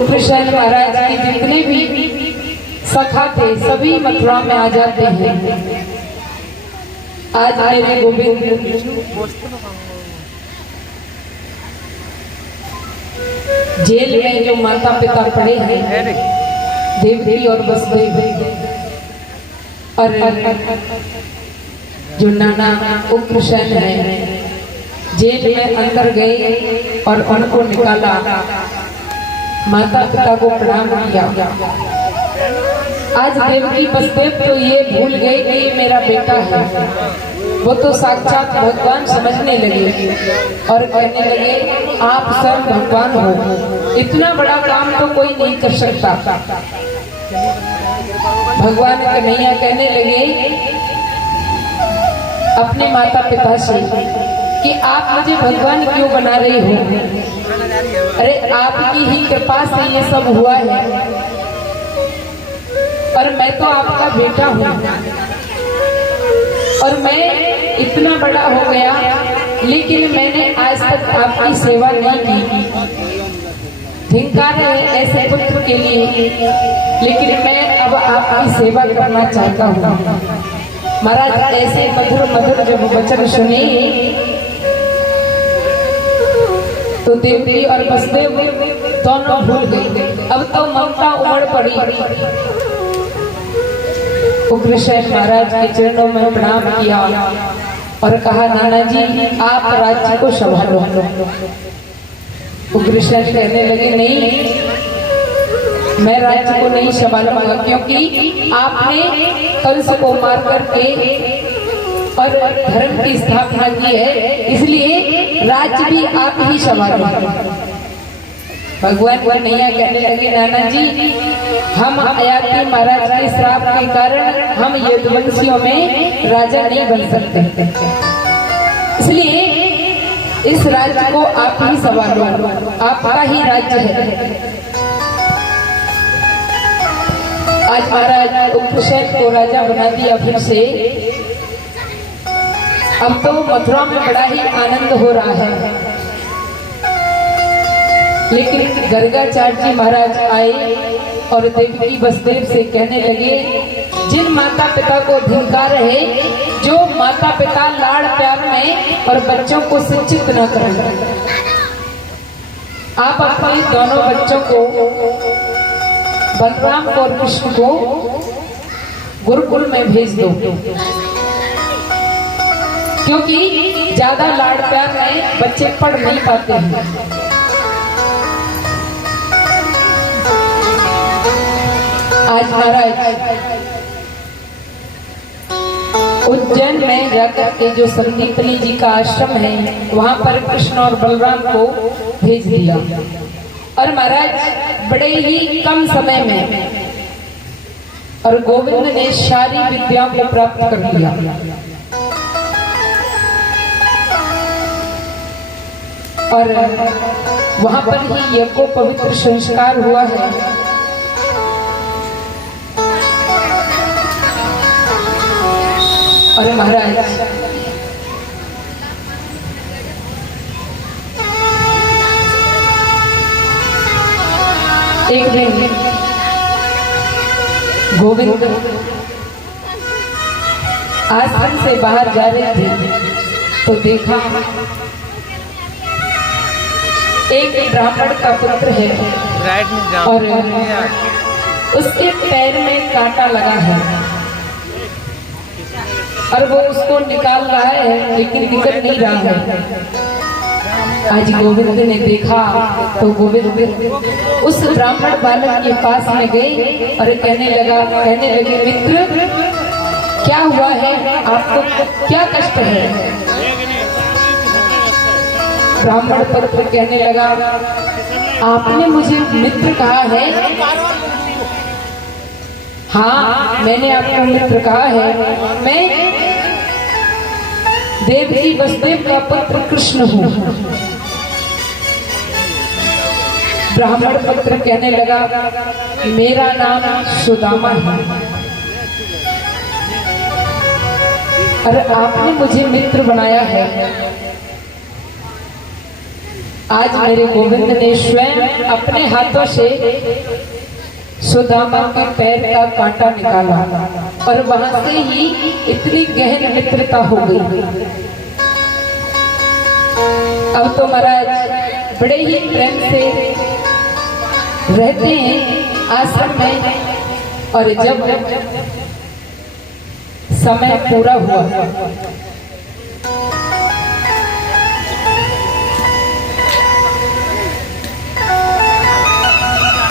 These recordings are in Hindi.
कृष्ण महाराज के जितने भी सखा थे सभी मथुरा में आ जाते हैं। आज मेरे गोविंद जेल में जो माता पिता पड़े हैं, देवकी और वसुदेव, और जो नाना उग्रसेन है, जेल में अंदर गए और उनको निकाला, माता पिता को प्रणाम किया। आज देवकी वसुदेव तो ये भूल गए कि ये मेरा बेटा है, वो तो साक्षात भगवान समझने लगे और कहने लगे आप स्वयं भगवान हो, इतना बड़ा काम तो कोई नहीं कर सकता। भगवान कन्हैया कहने लगे अपने माता पिता से कि आप मुझे भगवान क्यों बना रही हो? अरे आपकी ही कृपा से ये सब हुआ है और मैं तो आपका बेटा हूँ और मैं इतना बड़ा हो गया लेकिन मैंने आज तक आपकी सेवा नहीं की। धिक्कार है ऐसे पुत्र के लिए, लेकिन मैं अब आपकी सेवा करना चाहता हूँ। महाराज ऐसे मधुर मधुर जब वचन सुने तो देवकी और वसुदेव दोनों भूल गए। अब तो ममता उमड़ पड़ी। उग्रसेन महाराज के चरणों में प्रणाम किया और कहा नाना जी आप राज्य को संभालो। उग्रसेन कहने लगे नहीं, मैं राज्य को नहीं संभालूंगा, क्योंकि आपने कंस को मार करके और धर्म की स्थापना की है, इसलिए राज्य भी आप ही संभालो। भगवान कन्हैया कहने लगे नाना जी हम अयाति महाराज के श्राप के कारण हम यदुवंशियों में राजा नहीं बन सकते, इसलिए इस राज्य को आप ही संभालो, आपका ही राज्य है। आज महाराज उग्रसेन को राजा बना दिया फिर से। अब तो मथुरा में बड़ा ही आनंद हो रहा है, लेकिन गर्गाचार्य जी महाराज आए और देवकी वसुदेव से कहने लगे जिन माता पिता को धिक्कार है, जो माता पिता लाड़ प्यार में और बच्चों को शिक्षित न करें, आप अपने दोनों बच्चों को बलराम और कृष्ण को गुरुकुल में भेज दो, क्योंकि ज्यादा लाड़ प्यार में बच्चे पढ़ नहीं पाते हैं। आज महाराज उज्जैन में जाकर के जो संदीपनी जी का आश्रम है वहां पर कृष्ण और बलराम को भेज दिया और महाराज बड़े ही कम समय में और गोविंद ने सारी विद्याओं को प्राप्त कर लिया। और वहां पर ही यज्ञ पवित्र संस्कार हुआ है। और महाराज एक दिन गोविंद आश्रम से बाहर जा रहे थे तो देखा एक ब्राह्मण का पुत्र है और उसके पैर में कांटा लगा है और वो उसको निकाल रहा है, लेकिन निकल नहीं रहा है। आज गोविंद ने देखा तो गोविंद उस ब्राह्मण बालक के पास में गए और कहने लगे मित्र क्या हुआ है, आपको क्या कष्ट है? ब्राह्मण पुत्र कहने लगा आपने मुझे मित्र कहा है? हाँ मैंने आपको मित्र कहा है, मैं देवकी वसुदेव का पुत्र कृष्ण हूँ। ब्राह्मण पुत्र कहने लगा मेरा नाम सुदामा है और आपने मुझे मित्र बनाया है। आज मेरे गोविंद ने स्वयं अपने हाथों से सुदामा के पैर का कांटा निकाला और वहां से ही इतनी गहरी मित्रता हो गई। अब तो महाराज बड़े ही प्रेम से रहते हैं आश्रम में। और जब समय पूरा हुआ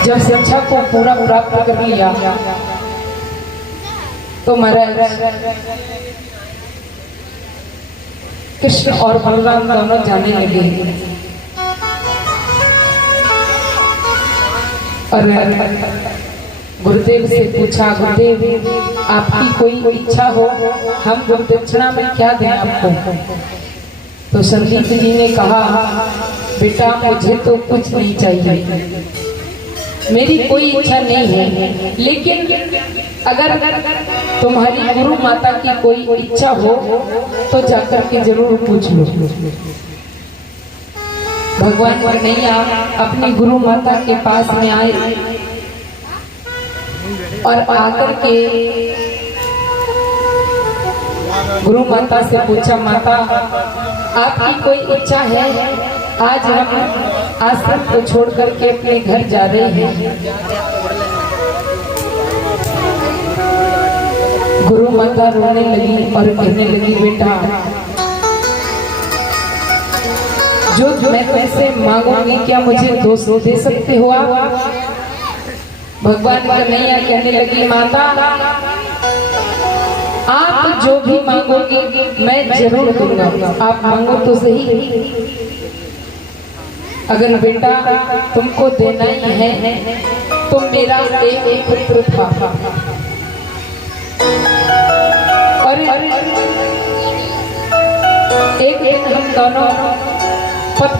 जब शिक्षा को पूरा प्राप्त कर लिया तो महाराज कृष्ण और बलराम दोनों जाने लगे। और गुरुदेव से पूछा, गुरुदेव आपकी कोई इच्छा हो, हम गुरु दक्षिणा में क्या दें आपको? तो संदीप जी ने कहा, बेटा मुझे तो कुछ नहीं चाहिए, मेरी कोई इच्छा नहीं है, लेकिन अगर तुम्हारी गुरु माता की कोई इच्छा हो तो जाकर के जरूर पूछ लो। भगवान कन्हैया अपनी गुरु माता के पास में आए और आकर के गुरु माता से पूछा, माता आपकी कोई इच्छा है? आज हम आश्रम को छोड़ करके अपने घर जा रहे हैं। गुरु माता रोने लगी और कहने लगी, बेटा जो मैं तुमसे मांगूंगी क्या मुझे दोष दे सकते हो आप? भगवान कन्हैया कहने लगी, माता आप जो भी मांगोगे मैं जरूर दूंगा, आप मांगो तो सही। अगर बेटा तुमको देना ही है तो मेरा एक पुत्र था और एक दिन हम दोनों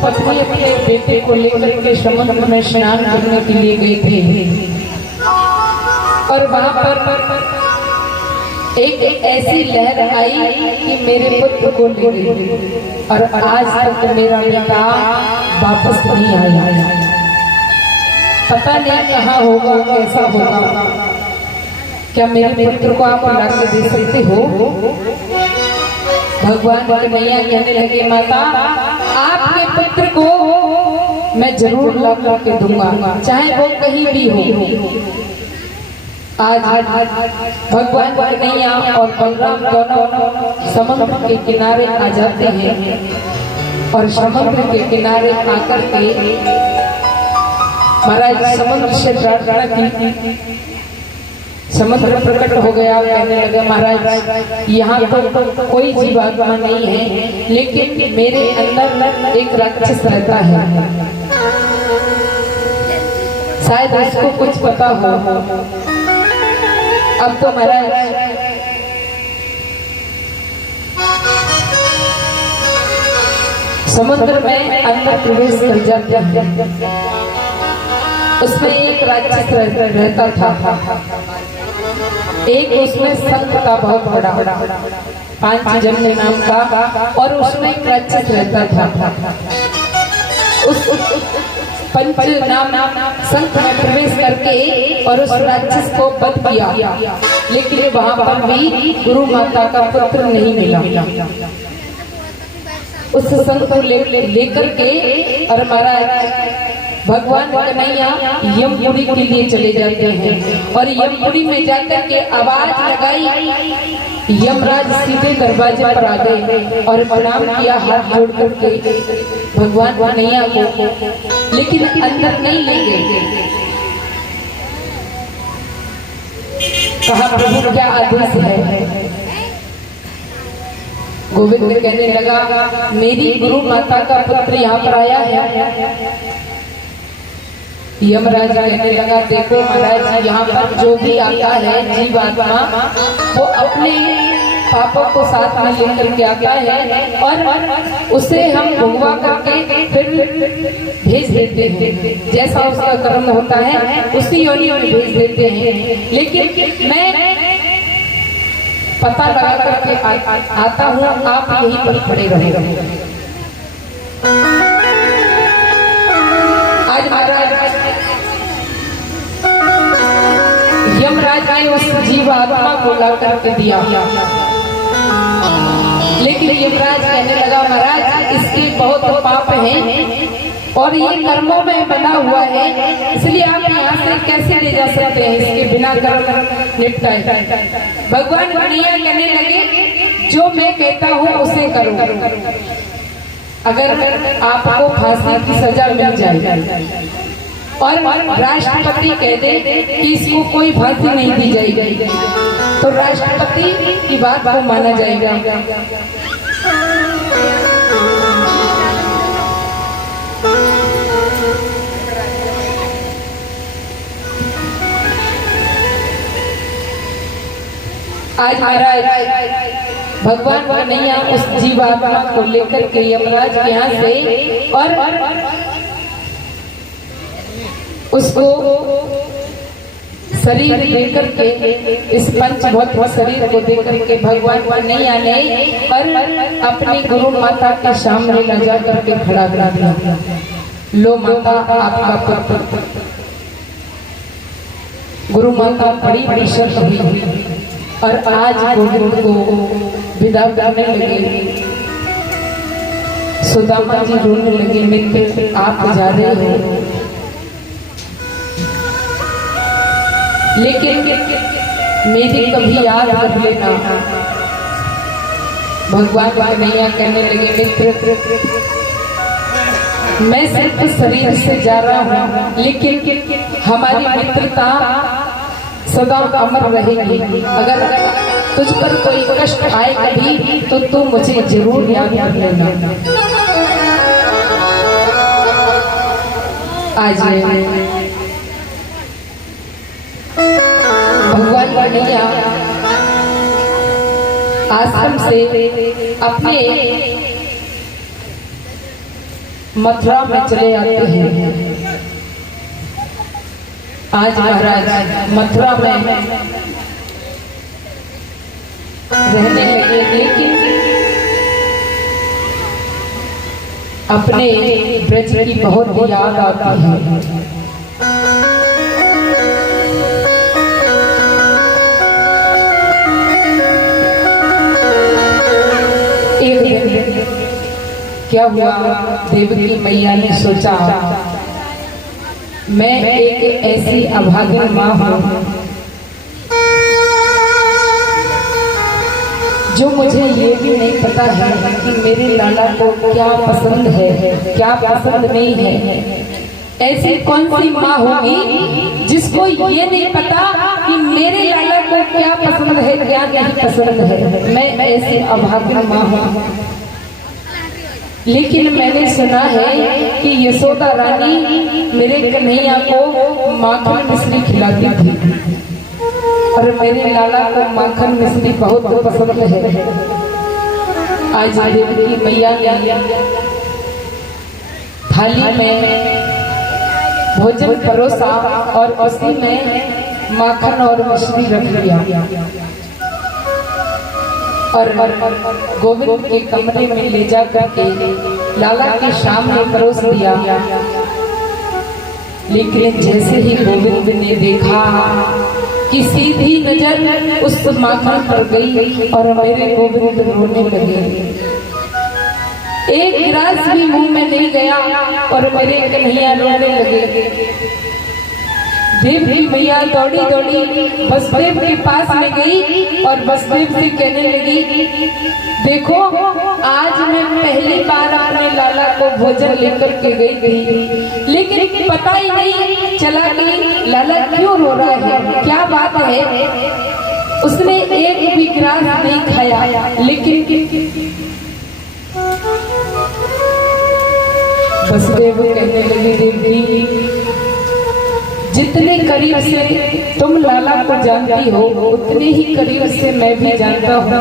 पत्नी अपने बेटे को लेकर के समुद्र में स्नान करने के लिए गए थे। और वहां पर एक ऐसी लहर आई कि मेरे पुत्र को ले गई और आज तक मेरा बेटा वापस नहीं आया। पता नहीं कहाँ होगा, कैसा होगा। क्या मेरे पुत्र को आप ला के दे सकते हो? भगवान कन्हैया कहने लगे, माता आपके पुत्र को मैं जरूर ला करके दूंगा, चाहे वो कहीं भी हो। आज भगवान कन्हैया और बलराम दोनों समुद्र के किनारे आ जाते हैं और समुद्र के किनारे आकर के महाराज समुद्र से प्रार्थना की। समुद्र प्रकट हो गया, कहने लगा, महाराज यहाँ तो कोई जीवात्मा नहीं है, लेकिन मेरे अंदर एक राक्षस रहता है, शायद उसको कुछ पता हो। अब तो महाराज समुद्र में अंदर प्रवेश कर जाते हैं। उसमें एक राक्षस रहता था, एक उसमें संत था बहुत बड़ा, पांचजन्य नाम का, और उसमें एक राक्षस रहता था। उस पंच नाम संत में प्रवेश करके और उस राक्षस को वध किया, लेकिन वहां पर भी गुरु माता का पुत्र नहीं मिला। उस संत को लेकर के और महाराज भगवान कन्हैया यमपुरी के लिए चले जाते हैं और यमपुरी में जाकर के आवाज लगाई। यमराज सीधे दरवाजे पर आ गए और प्रणाम किया हाथ जोड़ करके भगवान कन्हैया को, लेकिन अंदर नहीं ले गए। कहा, प्रभु क्या आदेश है? गोविंद कहने लगा, मेरी गुरु माता का पुत्र यहाँ पर आया है। यमराज कहने लगा, देखो महाराज, यहाँ पर जो भी आता है जीवात्मा वो अपने पापों को साथ में लेकर के आता है और उसे हम भुगवा करके फिर भेज देते हैं। जैसा उसका कर्म होता है उसी योनि में भेज देते हैं, लेकिन मैं पता लगा करके आता हूँ, आप यहीं पर खड़े रहे। यमराज ने उस जीव आत्मा को ला करके दिया, लेकिन यमराज कहने लगा महाराज इसके बहुत पाप हैं और ये कर्मों में बना हुआ है, इसलिए आप यहाँ से कैसे ले जा सकते हैं, इसके बिना कर्म निपटाए। भगवान कन्हैया कहने लगे जो मैं कहता हूँ उसे करो, अगर आपको फांसी की सजा मिल जाए और राष्ट्रपति कह दे कि इसको कोई फांसी नहीं दी जाएगी तो राष्ट्रपति की बात को माना जाएगा। आज महाराज भगवान कन्हैया उस जीवात्मा को लेकर के यमराज के यहाँ से और उसको शरीर देकर के इस पंचभौतिक शरीर को देकर के भगवान कन्हैया ने और अपनी गुरु माता के सामने ला जा करके खड़ा करा दिया। लो माता आपका पुत्र। गुरु माता बड़ी बड़ी शर्त हुई और आज गोविंद को विदा करने लगे। सुदामा जी रोने लगे, मित्र आप जा रहे हो, लेकिन मेरी कभी याद रख लेना। भगवान कन्हैया कहने लगे मित्र मैं सिर्फ शरीर से जा रहा हूँ, लेकिन हमारी मित्रता सदा अमर रहेगी। अगर तुझ पर कोई कष्ट आए कभी तो तू मुझे जरूर याद कर लेना। आज भगवान कन्हैया आश्रम से अपने मथुरा में चले आते हैं। आज महाराज मथुरा में रहने लगे, लेकिन अपने ब्रज की बहुत याद आती है। क्या हुआ, देवकी मैया ने सोचा मैं एक ऐसी अभागिन माँ हूँ जो मुझे ये भी नहीं पता है कि मेरे लाला को क्या पसंद है क्या पसंद नहीं है। ऐसी कौन सी माँ होगी जिसको ये नहीं पता कि मेरे लाला को क्या पसंद है क्या नहीं पसंद है। मैं ऐसी अभागिन माँ हूँ। लेकिन मैंने सुना है कि यशोदा रानी मेरे कन्हैया को माखन मिश्री खिलाती थी और मेरे लाला को माखन मिश्री बहुत पसंद है। आज देवकी मैया ने थाली में भोजन परोसा और उसी में माखन और मिश्री रख लिया और गोविंद के कमरे में ले जा करके लाला के सामने परोस दिया। लेकिन जैसे ही गोविंद ने देखा कि सीधी नजर उस माखन पर गई और मेरे गोविंद रोने लगे। एक गिलास भी मुंह में नहीं गया और मेरे कन्हैया रोने लगे। देवकी मैया दौड़ी दौड़ी वसुदेव के पास में गई और वसुदेव से कहने लगी देखो आज मैं पहली बार अपने लाला को भोजन लेकर के गई थी, लेकिन पता ही नहीं चला कि लाला क्यों रो रहा है, क्या बात है। उसने एक भी गिलास नहीं खाया, लेकिन वसुदेव कहने लगे देवकी जितने करीब से तुम लाला को जानती हो उतने ही करीब से मैं भी जानता हूँ।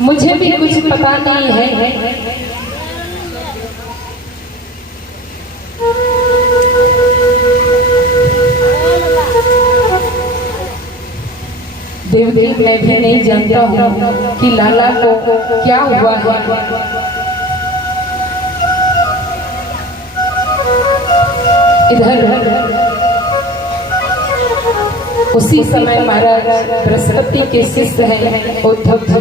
मुझे भी कुछ पता नहीं है। देवदेव मैं भी नहीं जानता हूँ कि लाला को क्या हुआ है। इधर उसी समय महाराज बृहस्पति के शिष्य हैं उद्धव जी,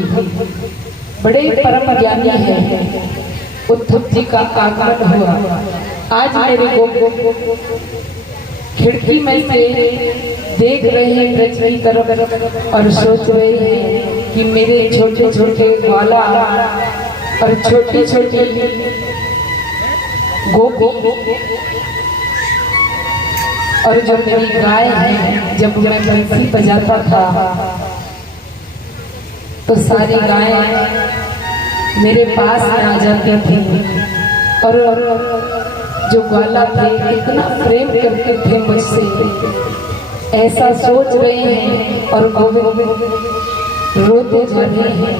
बड़े परम ज्ञानी हैं। उद्धव जी का आगमन हुआ। आज मेरे को खिड़की में से देख रहे हैं ब्रज की तरफ और सोच रहे हैं कि मेरे छोटे छोटे ग्वाला और छोटी छोटी गोपी और जो मेरी गाय है, जब मैं बंसी बजाता था तो सारी गायें मेरे पास में आ जाती थी और जो ग्वाला थे इतना प्रेम करते थे मुझसे। ऐसा सोच रहे हैं और गोविंद रोते जा रहे हैं।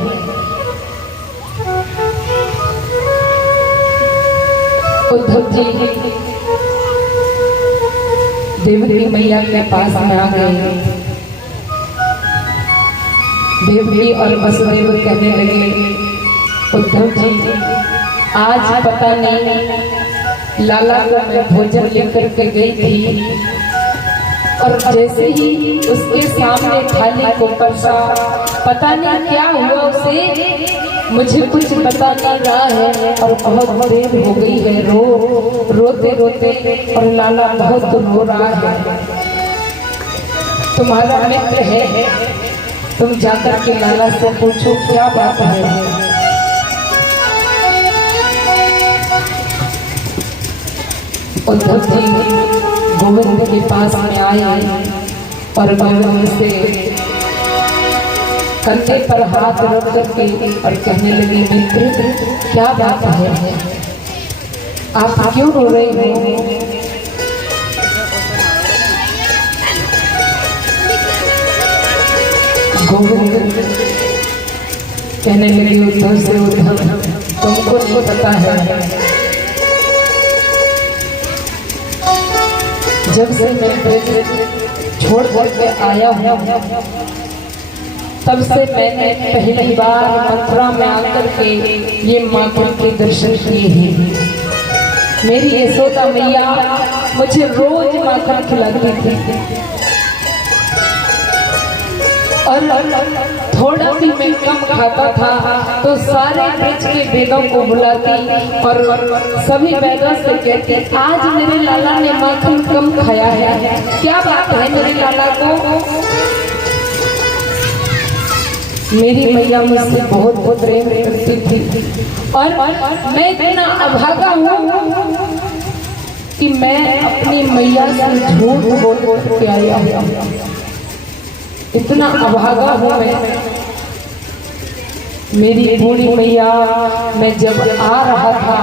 उद्धव जी देवकी मैया के पास में आ गए। देवकी और वसुदेव कहने लगे, उद्धव जी आज पता नहीं लाला को मैं भोजन लेकर के गई थी और जैसे ही उसके सामने थाली को परसा, पता नहीं क्या हुआ उसे, मुझे कुछ पता नहीं रहा है और बहुत देर हो गई है। रोते रोते और लाला बहुत रो रहा है। तुम्हारा मित्र है, तुम जाकर के लाला से पूछो क्या बात है। उद्धव जी गोविंद के पास में आए और गोविंद से कंधे पर हाथ रख करके और कहने लगे, मित्र क्या बात है, आप क्यों रो रहे हो? गोविंद कहने लगे उद्धव से, उद्धव तुमको नहीं पता है, जब से मैं छोड़ करके आया हूँ तब से मैंने पहली बार मथुरा में आकर के ये माखन के दर्शन किए हैं। मेरी यशोदा मैया मुझे रोज माखन खिलाती थी और थोड़ा भी मैं कम खाता था तो सारे ब्रज के वेदों को बुलाती और सभी वेदों से कहती, आज मेरे लाला ने माखन कम खाया है, क्या बात है मेरे लाला को? मेरी मैया मुझसे बहुत प्रेम करती थी और मैं इतना अभागा हूँ कि मैं अपनी मैया से झूठ बोल के आया हूँ। इतना अभागा हूँ मैं। मेरी बूढ़ी मैया, मैं जब आ रहा था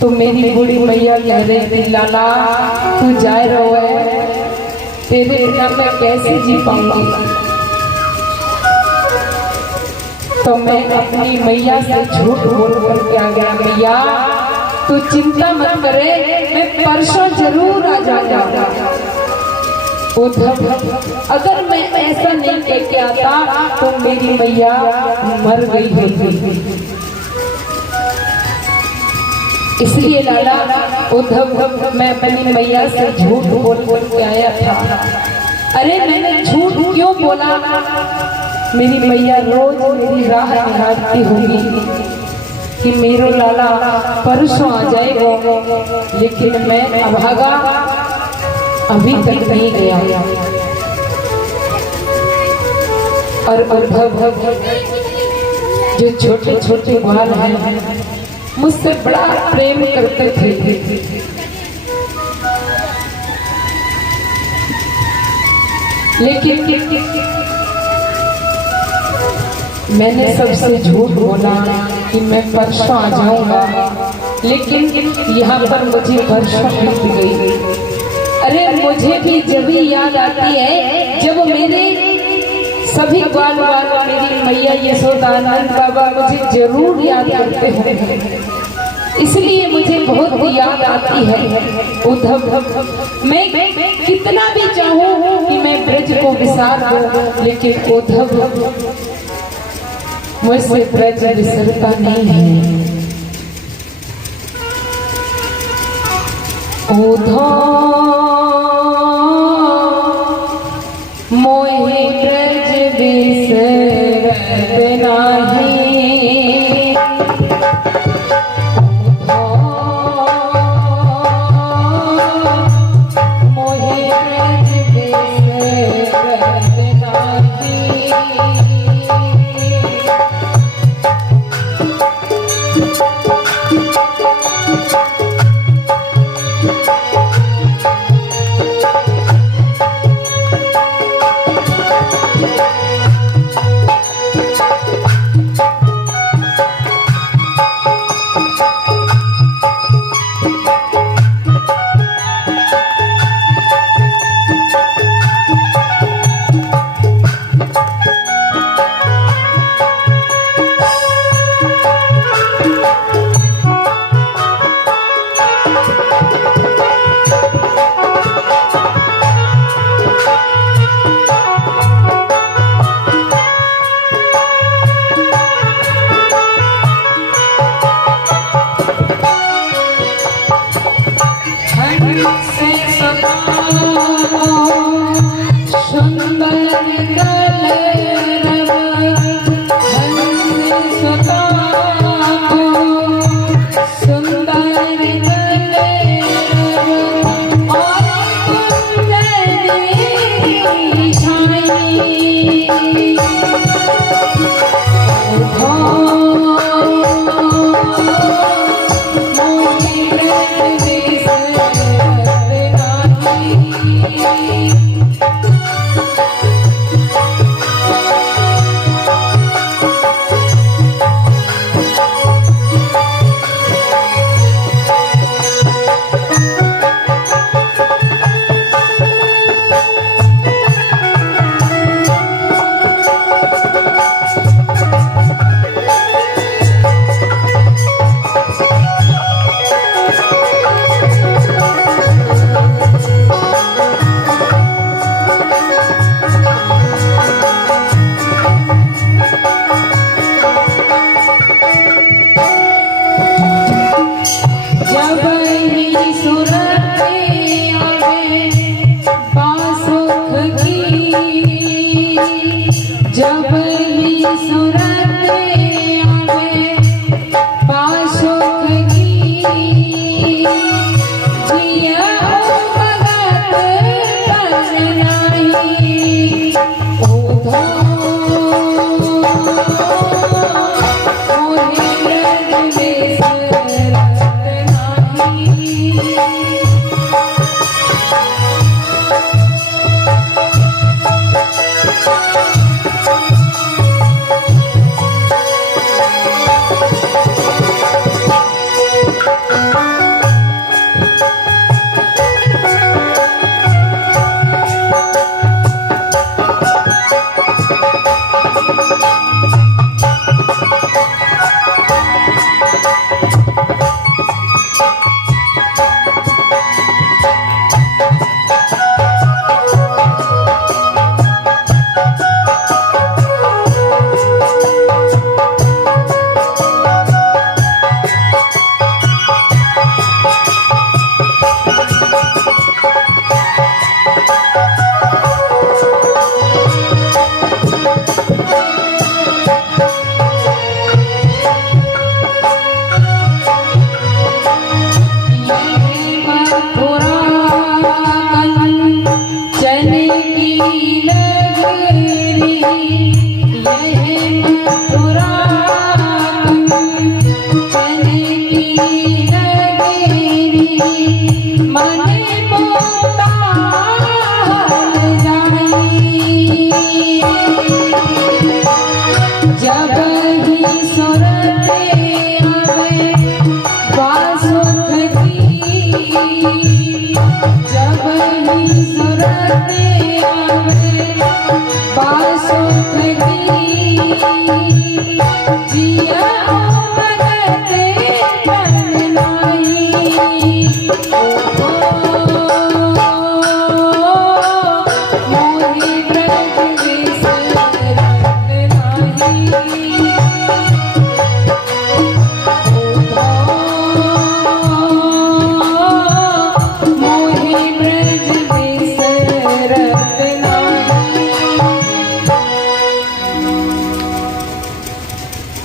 तो मेरी बूढ़ी मैया कह रही थी, लाला तू जाए रहो है, तेरे बिना मैं कैसे जी पाऊंगी? तो मैं अपनी मैया से झूठ बोल करके आ गया, मैया तू चिंता मत करे, मैं परसों जरूर आ जाऊंगा। उद्धव अगर मैं ऐसा नहीं कह के आता तो मेरी मैया मर गई होती। इसलिए लाला उद्धव मैं अपनी मैया से झूठ बोल के आया था। अरे मैंने झूठ क्यों बोला? मेरी मैया रोज मेरी राह निहारती होगी कि मेरा लाला परसों आ जाएगा, लेकिन मैं अभागा अभी तक नहीं गया। और उद्धव जो छोटे छोटे ग्वाल हैं मुझसे बड़ा प्रेम करते थे, लेकिन मैंने सबसे झूठ बोला कि मैं परसों आ जाऊंगा, लेकिन यहाँ पर मुझे वर्षों बीत गई। अरे मुझे भी जब ही याद आती है जब मेरे सभी ग्वाल मेरी मैया यशोदानंद बाबा मुझे जरूर याद करते हैं, इसलिए मुझे बहुत याद आती है। उद्धव मैं कितना भी चाहूँ कि मैं ब्रज को विसार दूं, लेकिन उद्धव मुझसे ब्रज विसरता नहीं है। उद्धव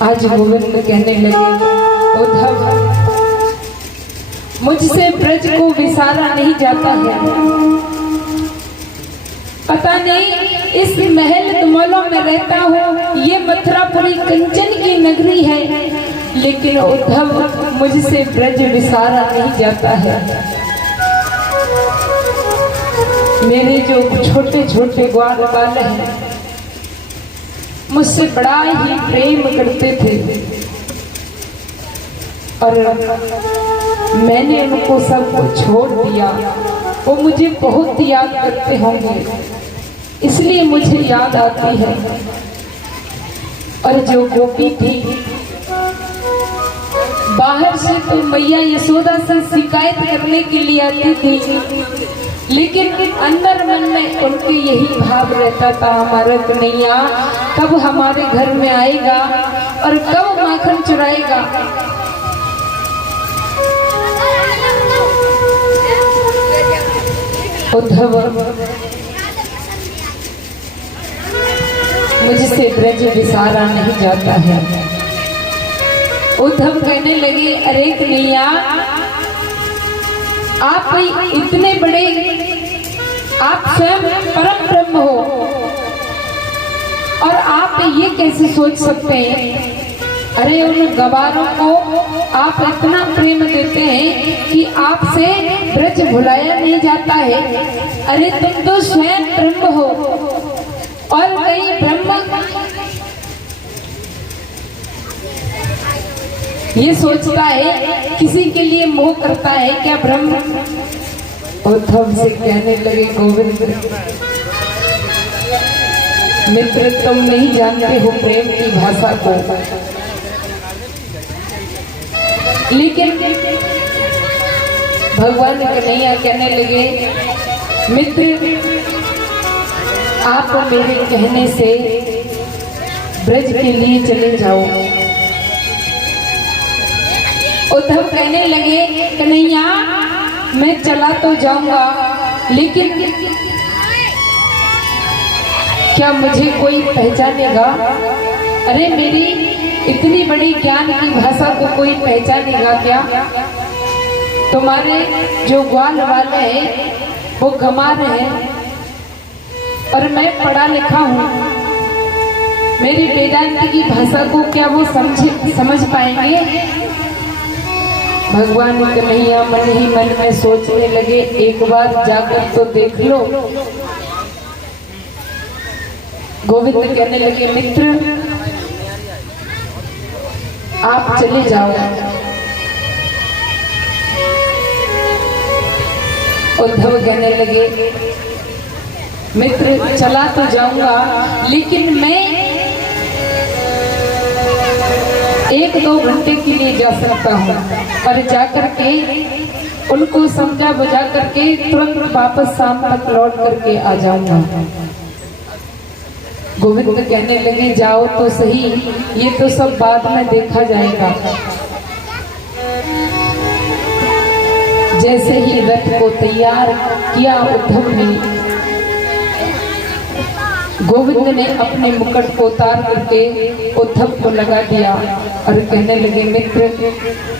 आज गोविंद कहने लगे, उद्धव मुझसे ब्रज को विसारा नहीं जाता है। पता नहीं इस महल तुमलों में रहता हूँ, ये मथुरापुरी कंचन की नगरी है, लेकिन उद्धव मुझसे ब्रज विसारा नहीं जाता है। मेरे जो छोटे छोटे ग्वाल बाल हैं मुझसे बड़ा ही प्रेम करते थे और मैंने उनको सबको छोड़ दिया। वो मुझे बहुत याद करते होंगे, इसलिए मुझे याद आती है। और जो गोपी थी बाहर से तो मैया यशोदा से शिकायत करने के लिए आती थी, लेकिन अंदर मन में उनके यही भाव रहता था, हमारा कन्हैया कब हमारे घर में आएगा और कब माखन चुराएगा। उद्धव, मुझसे ब्रज विसारा नहीं जाता है। उद्धव कहने लगे, अरे कन्हैया आप इतने बड़े, आप स्वयं परम ब्रह्म हो और आप ये कैसे सोच सकते हैं? अरे उन गवारों को आप इतना प्रेम देते हैं कि आपसे ब्रज भुलाया नहीं जाता है। अरे तुम तो स्वयं ब्रह्म हो और कहीं ब्रह्म ये सोचता है, किसी के लिए मोह करता है क्या ब्रह्म? उद्धव से कहने लगे, गोविंद मित्र तुम नहीं जानते हो प्रेम की भाषा को, लेकिन भगवान कन्हैया कहने लगे, मित्र आप मेरे कहने से ब्रज के लिए चले जाओ। उद्धव कहने लगे, कन्हैया मैं चला तो जाऊंगा, लेकिन क्या मुझे कोई पहचानेगा? अरे मेरी इतनी बड़ी ज्ञान की भाषा को कोई पहचानेगा क्या? तुम्हारे जो ग्वाल वाले हैं वो गंवार हैं और मैं पढ़ा लिखा हूँ, मेरी वेदांत की भाषा को क्या वो समझ पाएंगे? भगवान कन्हैया मन ही मन में सोचने लगे, एक बार जाकर तो देख लो। गोविंद कहने लगे, मित्र आप चले जाओ। उद्धव कहने लगे, मित्र चला तो जाऊंगा, लेकिन मैं 1-2 घंटे के लिए जा सकता हूँ और जाकर के उनको समझा बुझा करके तुरंत वापस शाम तक लौट करके आ जाऊंगा। गोविंद कहने लगे, जाओ तो सही, ये तो सब बाद में देखा जाएगा। जैसे ही रथ को तैयार किया उद्धव ने, गोविंद ने अपने मुकुट को उतार करके उद्धव को लगा दिया और कहने लगे, मित्र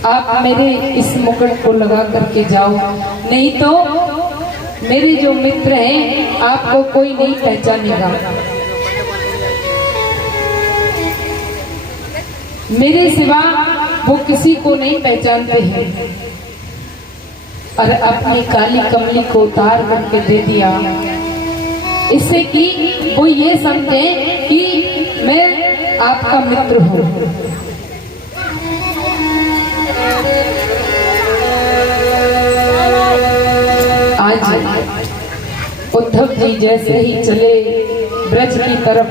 आप मेरे इस मुकुट को लगा करके जाओ, नहीं तो मेरे जो मित्र हैं आपको कोई नहीं पहचानेगा। मेरे सिवा वो किसी को नहीं पहचानते हैं। और अपनी काली कमली को उतार करके दे दिया, इससे कि वो ये समझे कि मैं आपका मित्र हूँ। आज उद्धव जी जैसे ही चले ब्रज की तरफ,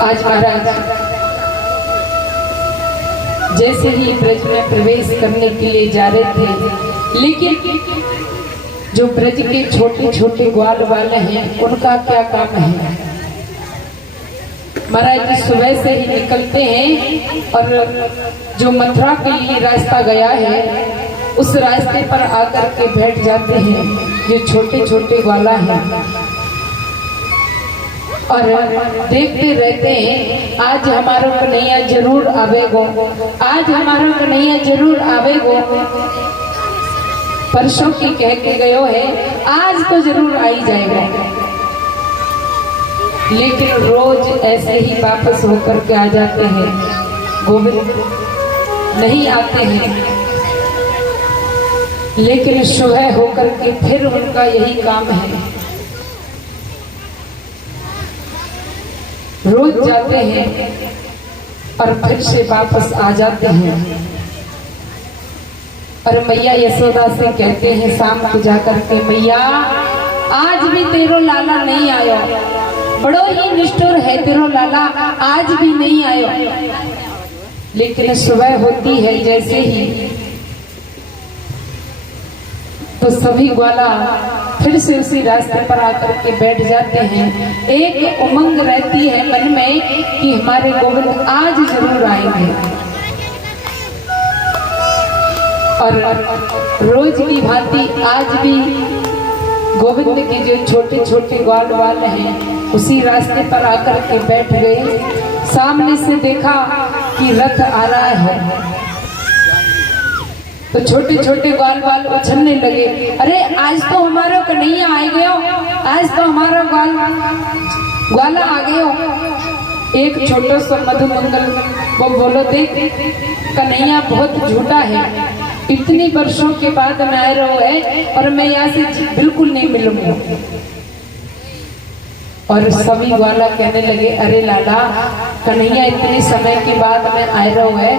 आज महाराज जैसे ही ब्रज में प्रवेश करने के लिए जा रहे थे, लेकिन जो ब्रज के छोटे छोटे ग्वाल वाले हैं उनका क्या काम है? महाराज सुबह से ही निकलते हैं और जो मथुरा के लिए रास्ता गया है उस रास्ते पर आकर के बैठ जाते हैं जो छोटे छोटे ग्वाला हैं और देखते रहते हैं, आज हमारा कन्हैया जरूर आवेगो, आज हमारा कन्हैया जरूर आवेगो। परसों की कह के गयो है, आज तो जरूर आ ही जाएगा। लेकिन रोज ऐसे ही वापस होकर के आ जाते हैं, गोविंद नहीं आते हैं। लेकिन सुबह होकर के फिर उनका यही काम है, रोज जाते हैं और फिर से वापस आ जाते हैं। और मैया यशोदा से कहते हैं शाम को जाकर के, मैया आज भी तेरो लाला नहीं आया, बड़ो ही निष्ठुर है तेरो लाला, आज भी नहीं आयो। लेकिन सुबह होती है जैसे ही तो सभी ग्वाला फिर से उसी रास्ते पर आकर के बैठ जाते हैं। एक उमंग रहती है मन में कि हमारे गोविंद आज जरूर आएंगे। और रोज की भांति आज भी गोविंद के जो छोटे छोटे ग्वाल वाल हैं उसी रास्ते पर आकर के बैठ गए। सामने से देखा कि रथ आ रहा है तो छोटे छोटे ग्वाल वाल उछलने लगे, अरे आज तो हमारा कन्हैया आ गयो, आज तो हमारा ग्वाला आ गयो। एक छोटा सा मधुमंगल वो बोलो, देख कन्हैया बहुत झूठा है, इतनी वर्षों के बाद मैं रहो है और मैं यहाँ से बिल्कुल नहीं मिलूंगा। और सभी ग्वाला कहने लगे, अरे लाला कन्हैया इतने समय के बाद में आए रहो है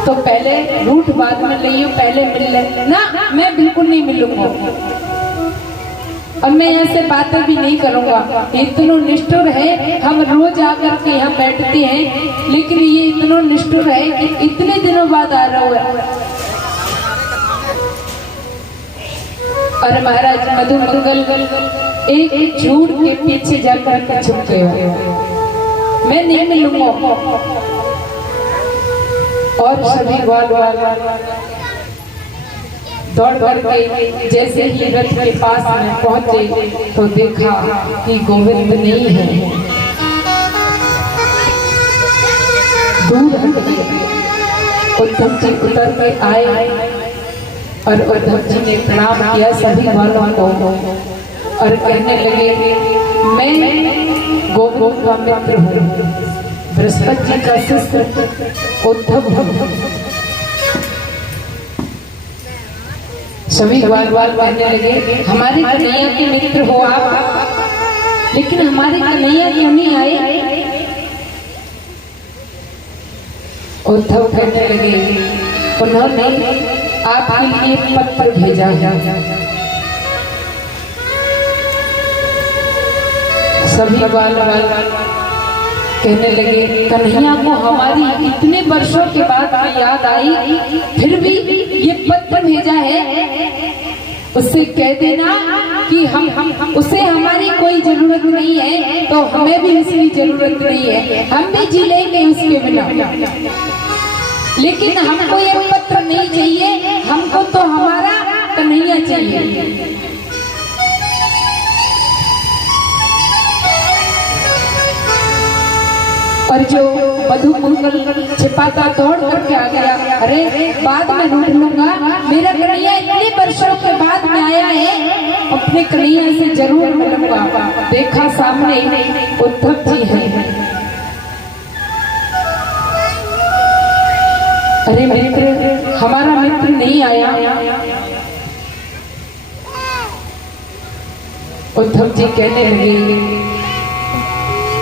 तो पहले रूठ बाद में लियो, पहले मिल ले ना, मैं बिल्कुल नहीं मिलूंगा और मैं ऐसे बातें भी नहीं करूंगा। इतना निष्ठुर है, हम रोज आकर के यहाँ बैठते हैं लेकिन ये इतना निष्ठुर है कि इतने दिनों बाद आ रहा है। और महाराज मधुमंगल एक झूठ के पीछे जाकर के छुप गए, मैं नहीं मिलूंगा। और सभी ग्वाल दौड़ करके जैसे ही रथ के पास में पहुंचे तो देखा कि गोविंद नहीं है, दूर हट गए। उद्धव जी उतर के आए और उद्धव जी ने प्रणाम किया सभी ग्वालों को और कहने लगे, मैं गोविंद का मित्र हूँ, बृहस्पति जी का शिष्य उद्धव हूँ। सभी ग्वाल कहने लगे, हमारे कन्हैया के मित्र हो आप, लेकिन हमारे कन्हैया क्यों नहीं आए? उद्धव कहने लगे, उन्होंने आपके लिए पत्र भेजा। सभी ग्वाल कहने लगे, कन्हैया को हमारी इतने वर्षों के बाद याद आई, फिर भी ये पत्र भेजा है, उससे कह देना कि हम उसे हमारी कोई जरूरत नहीं है तो हमें भी उसकी जरूरत नहीं है, हम भी जी लेंगे उसके बिना, लेकिन हमको ये पत्र नहीं चाहिए, हमको तो हमारा कन्हैया चाहिए। और जो मधुमंगल छिपाता दौड़ करके आ गया, अरे बाद में ढूंढ लूंगा, मेरा कन्हैया इतने वर्षों के बाद में आया है, अपने कन्हैया से जरूर मिलूंगा। देखा सामने उद्धव जी है, अरे मित्र, हमारा मित्र नहीं आया। उद्धव जी कहने लगे,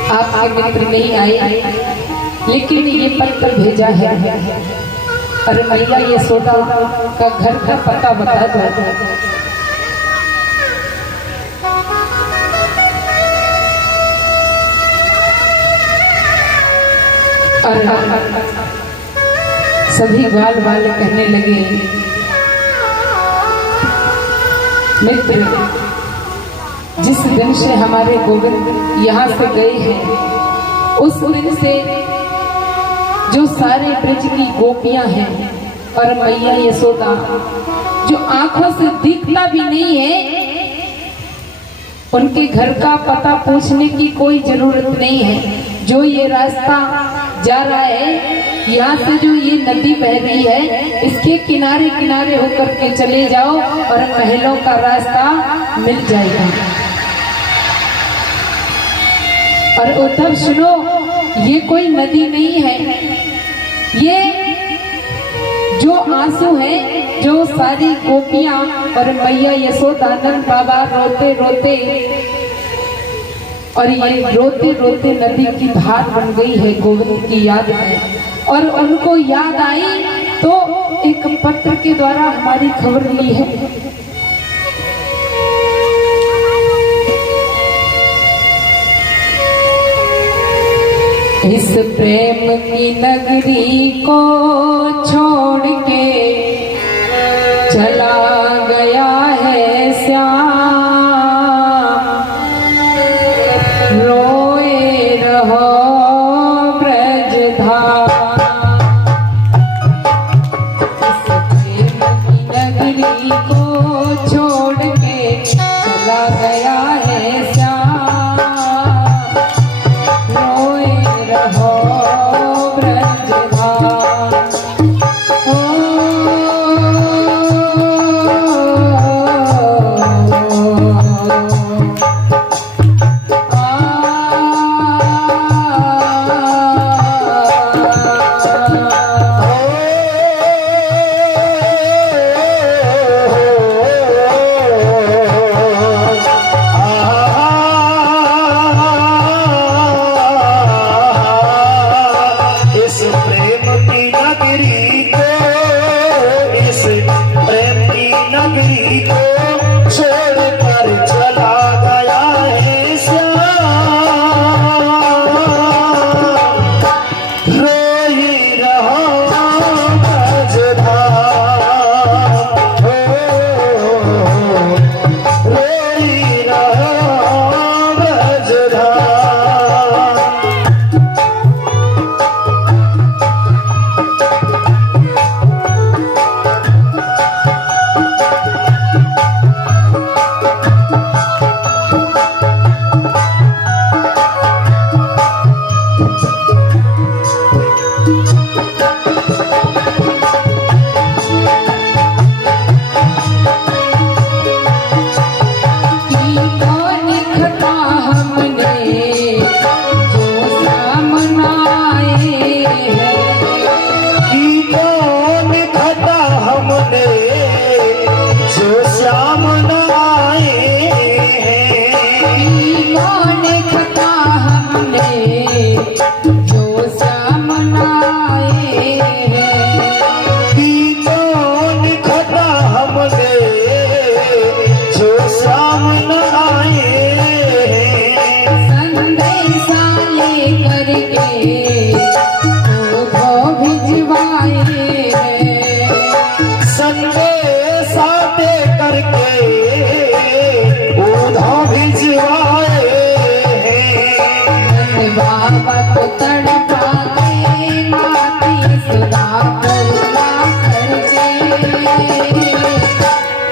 आपके मित्र नहीं आए, लेकिन ये पत्र भेजा है, अरे मैया यशोदा का घर का पता बता दो। और सभी ग्वाल वाले कहने लगे, मित्र, जिस दिन से हमारे गोविंद यहाँ से गए हैं उस दिन से जो सारे ब्रज की गोपियां हैं और मैया यशोदा जो आंखों से दिखता भी नहीं है, उनके घर का पता पूछने की कोई जरूरत नहीं है। जो ये रास्ता जा रहा है, यहाँ से जो ये नदी बह रही है, इसके किनारे किनारे होकर के चले जाओ और महलों का रास्ता मिल जाएगा। और उद्धव सुनो, ये कोई नदी नहीं है, ये जो आंसू है, जो सारी गोपियां और मैया यशोदानंद बाबा रोते रोते, और ये रोते रोते नदी की धार बन गई है गोविंद की याद में। और उनको याद आई तो एक पत्र के द्वारा हमारी खबर ली है। इस प्रेम की नगरी को छोड़ के चला गया है श्याम, रोए रहो ब्रजधाम। इस प्रेम की नगरी को छोड़ के चला गया है श्याम, रोए रहो ब्रजधाम।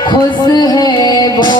खुश है वो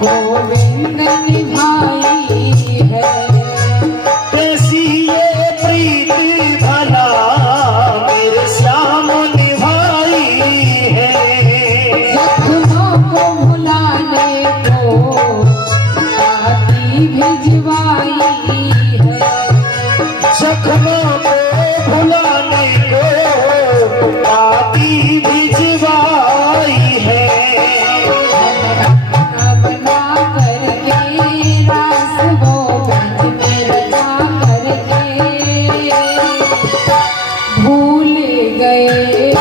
गोविंद निभाई है, कैसी ये प्रीति भला मेरे श्याम निभाई है। जख्मों को भुलाने को आती भिजवाई है, जख्मों को भुलाने को आती भिजवाई है। भूल गए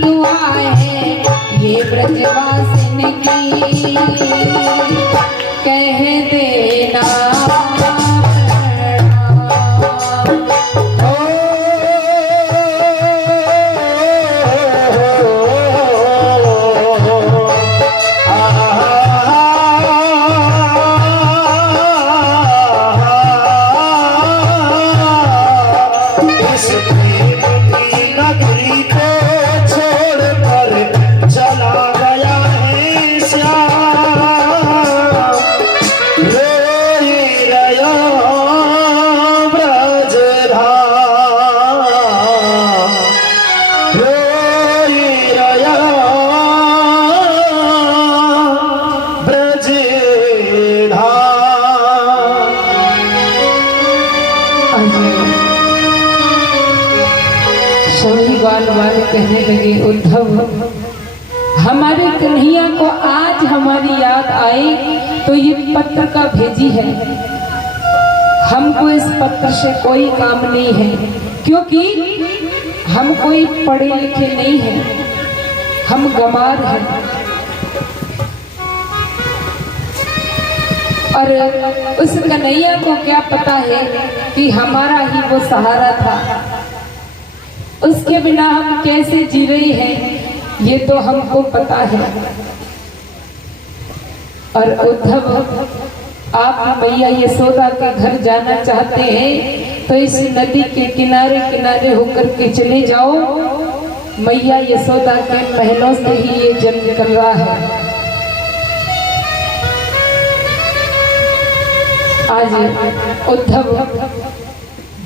दुआ है ये ब्रजवासिन की, कह देना सभी बाल कहने लगे, उद्धव हमारे कन्हैया को आज हमारी याद आई तो ये पत्र का भेजी है। हमको इस पत्र से कोई काम नहीं है, क्योंकि हम कोई पढ़े लिखे नहीं हैं, हम गंवार हैं। और उस कन्हैया को क्या पता है कि हमारा ही वो सहारा था, उसके बिना हम कैसे जी रहे हैं ये तो हमको पता है। और उद्धव, आप मैया यशोदा के घर जाना चाहते हैं तो इस नदी के किनारे किनारे होकर के चले जाओ। मैया यशोदा के महलों से ही ये जल निकल रहा है। आज उद्धव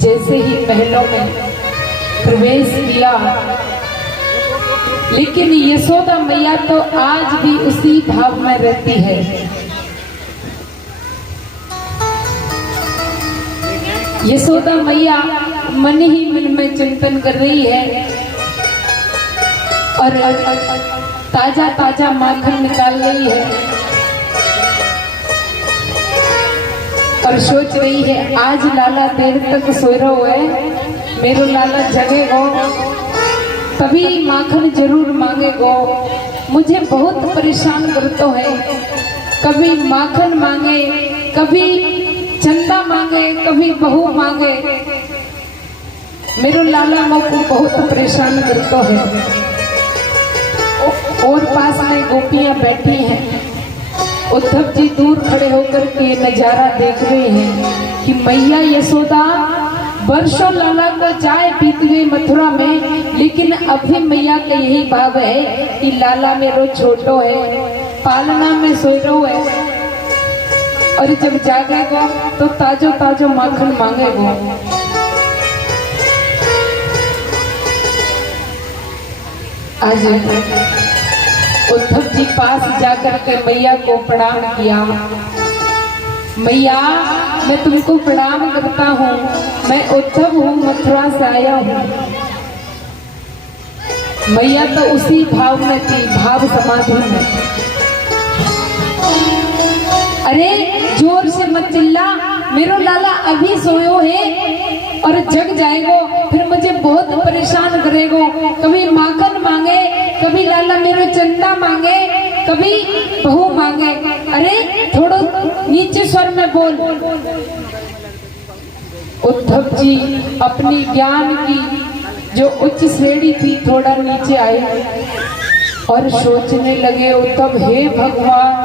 जैसे ही महलों में प्रवेश किया, लेकिन यशोदा मैया तो आज भी उसी भाव में रहती है। यशोदा मैया मन ही मन में चिंतन कर रही है और ताजा ताजा माखन निकाल रही है और सोच रही है आज लाला देर तक सोए रहो है, मेरो लाला जगेगो तभी माखन जरूर मांगेगो। मुझे बहुत परेशान करते है, कभी माखन मांगे, कभी चंदा मांगे, कभी बहू मांगे। मेरो लाला मुझको बहुत परेशान करते है। और पास में गोपियां बैठी हैं। उद्धव जी दूर खड़े होकर के नजारा देख रहे हैं कि मैया यशोदा वर्षों लाला को चाय पीते हुए मथुरा में, लेकिन अभी मैया का यही भाव है कि लाला मेरो छोटो है, पालना में सोए रहो है, और जब जागेगो तो ताजो ताजो माखन मांगेगो। आज उद्धव जी पास जाकर के मैया को प्रणाम किया। मैया, मैं तुमको प्रणाम करता हूँ, मैं उद्धव हूँ, मथुरा से आया हूँ। मैया तो उसी भाव में थी, भाव समाधि में। अरे जोर से मत चिल्ला, मेरो लाला अभी सोयो है और जग जाएगो, फिर मुझे बहुत परेशान करेगो। कभी माखन मांगे, कभी लाला मेरो चंदा मांगे, कभी बहू मांगे। अरे थोड़ा नीचे स्वर में बोल। उद्धव जी अपनी ज्ञान की जो उच्च श्रेणी थी थोड़ा नीचे आए और सोचने लगे, उद्धव हे भगवान,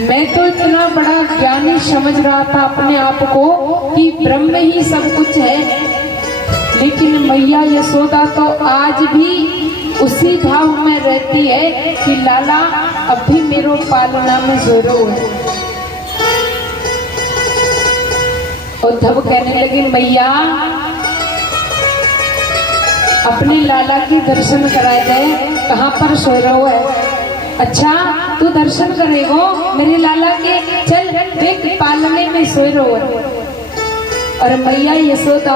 मैं तो इतना बड़ा ज्ञानी समझ रहा था अपने आप को कि ब्रह्म ही सब कुछ है, लेकिन मैया यशोदा तो आज भी उसी भाव में रहती है कि लाला अभी मेरो पालना में जोरो है। उद्धव कहने लगे, मैया अपने लाला के दर्शन कराए दे, कहाँ पर सो रहो है? अच्छा तू दर्शन करेगो मेरे लाला के, चल देख पालने में सोए रहो है। और मैया यशोदा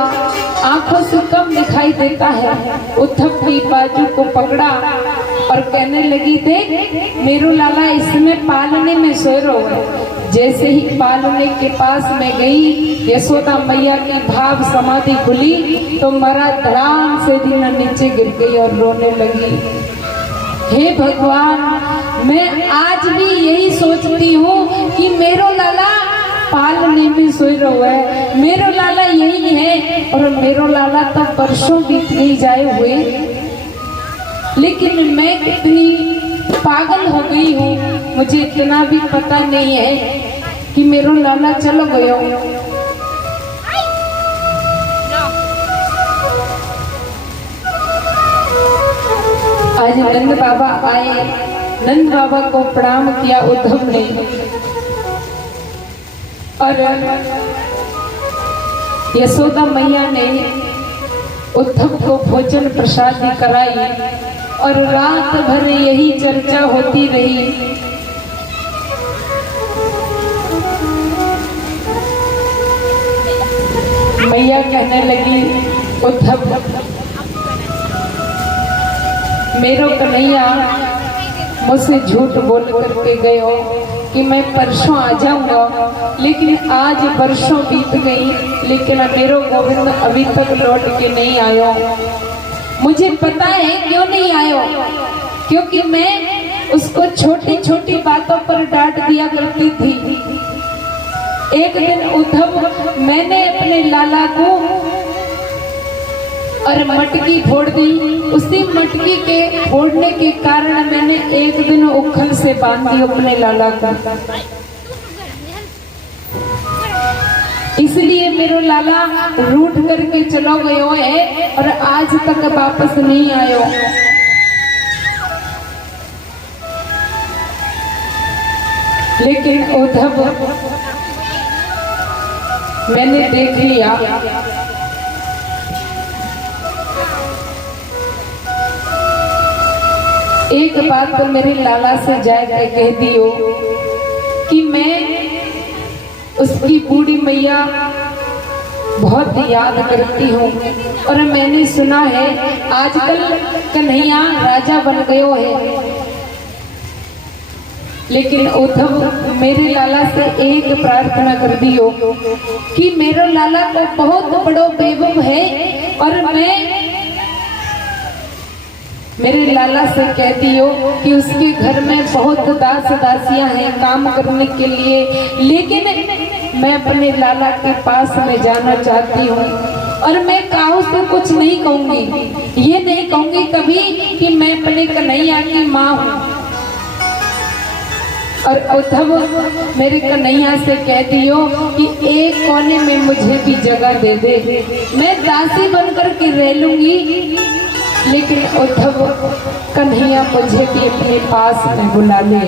आंखों से कम दिखाई देता है। उद्धव की बाजू को पकड़ा और कहने लगी, देख मेरो लाला इसमें पालने में सोए रहो है, जैसे ही पालने के पास में गई, यशोदा मैया की भाव समाधि खुली तो मरा धड़ाम से दीना नीचे गिर गई और रोने लगी। हे भगवान, मैं आज भी यही सोचती हूँ कि मेरो लाला पालने में सोई रहो है, मेरो लाला यही है। और मेरो लाला तो वर्षों बीत नहीं जाए हुए, लेकिन मैं कितनी पागल हो गई हूँ, मुझे इतना भी पता नहीं है कि मेरो लाला चलो गयो। आज नंद बाबा आए, नंद बाबा को प्रणाम किया उद्धव ने, और यशोदा मैया ने उद्धव को भोजन प्रसादी कराई और रात भर यही चर्चा होती रही। मैया कहने लगी, उद्धव, मेरो कन्हैया मुझसे झूठ बोल करके गए हो कि मैं परसों आ जाऊंगा, लेकिन आज वर्षों बीत गई, लेकिन मेरो गोविंद अभी तक लौट के नहीं आयो। मुझे पता है क्यों नहीं आयो, क्योंकि मैं उसको छोटी छोटी बातों पर डांट दिया करती थी। एक दिन उद्धव, मैंने अपने लाला को और मटकी फोड़ दी, उसी मटकी के फोड़ने के कारण मैंने एक दिन उखल से बांध दी अपने लाला को, इसलिए मेरो लाला रूठ करके चलो गयो है और आज तक वापस नहीं आयो। लेकिन उद्धव, मैंने देख लिया, एक बात तो मेरे लाला से जाके कह दियो कि मैं उसकी बूढ़ी मैया बहुत याद करती हूँ, और मैंने सुना है आजकल कन्हैया राजा बन गयो है। लेकिन उद्धव, मेरे लाला से एक प्रार्थना कर दियो कि मेरे लाला को बहुत बड़ो वैभव है, और मैं मेरे लाला से कह दियो कि उसके घर में बहुत दास दासियां हैं काम करने के लिए, लेकिन मैं अपने लाला के पास में जाना चाहती हूँ, और मैं काहू से कुछ नहीं कहूंगी, ये नहीं कहूंगी कभी कि मैं अपने कन्हैया की माँ हूँ। और उद्धव, मेरे कन्हैया से कह दियो कि एक कोने में मुझे भी जगह दे दे, मैं दासी बनकर के रह लूंगी, लेकिन उद्धव, कन्हैया मुझे भी अपने पास में बुला ले।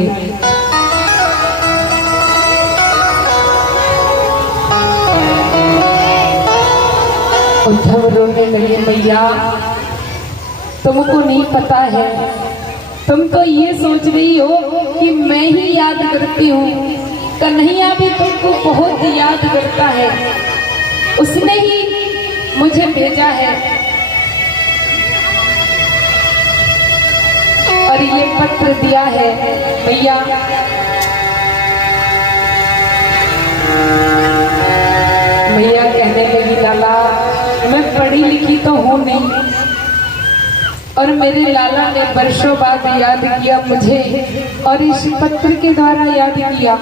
उद्धव रोने लगे, मैया तुमको नहीं पता है, तुम तो ये सोच रही हो कि मैं ही याद करती हूँ, कन्हैया भी तुमको बहुत याद करता है, उसने ही मुझे भेजा है, और ये पत्र दिया है। भैया, मैया कहने लगी, लाला मैं पढ़ी लिखी तो हूँ नहीं, और मेरे लाला ने वर्षों बाद याद किया मुझे, और इस पत्र के द्वारा याद किया,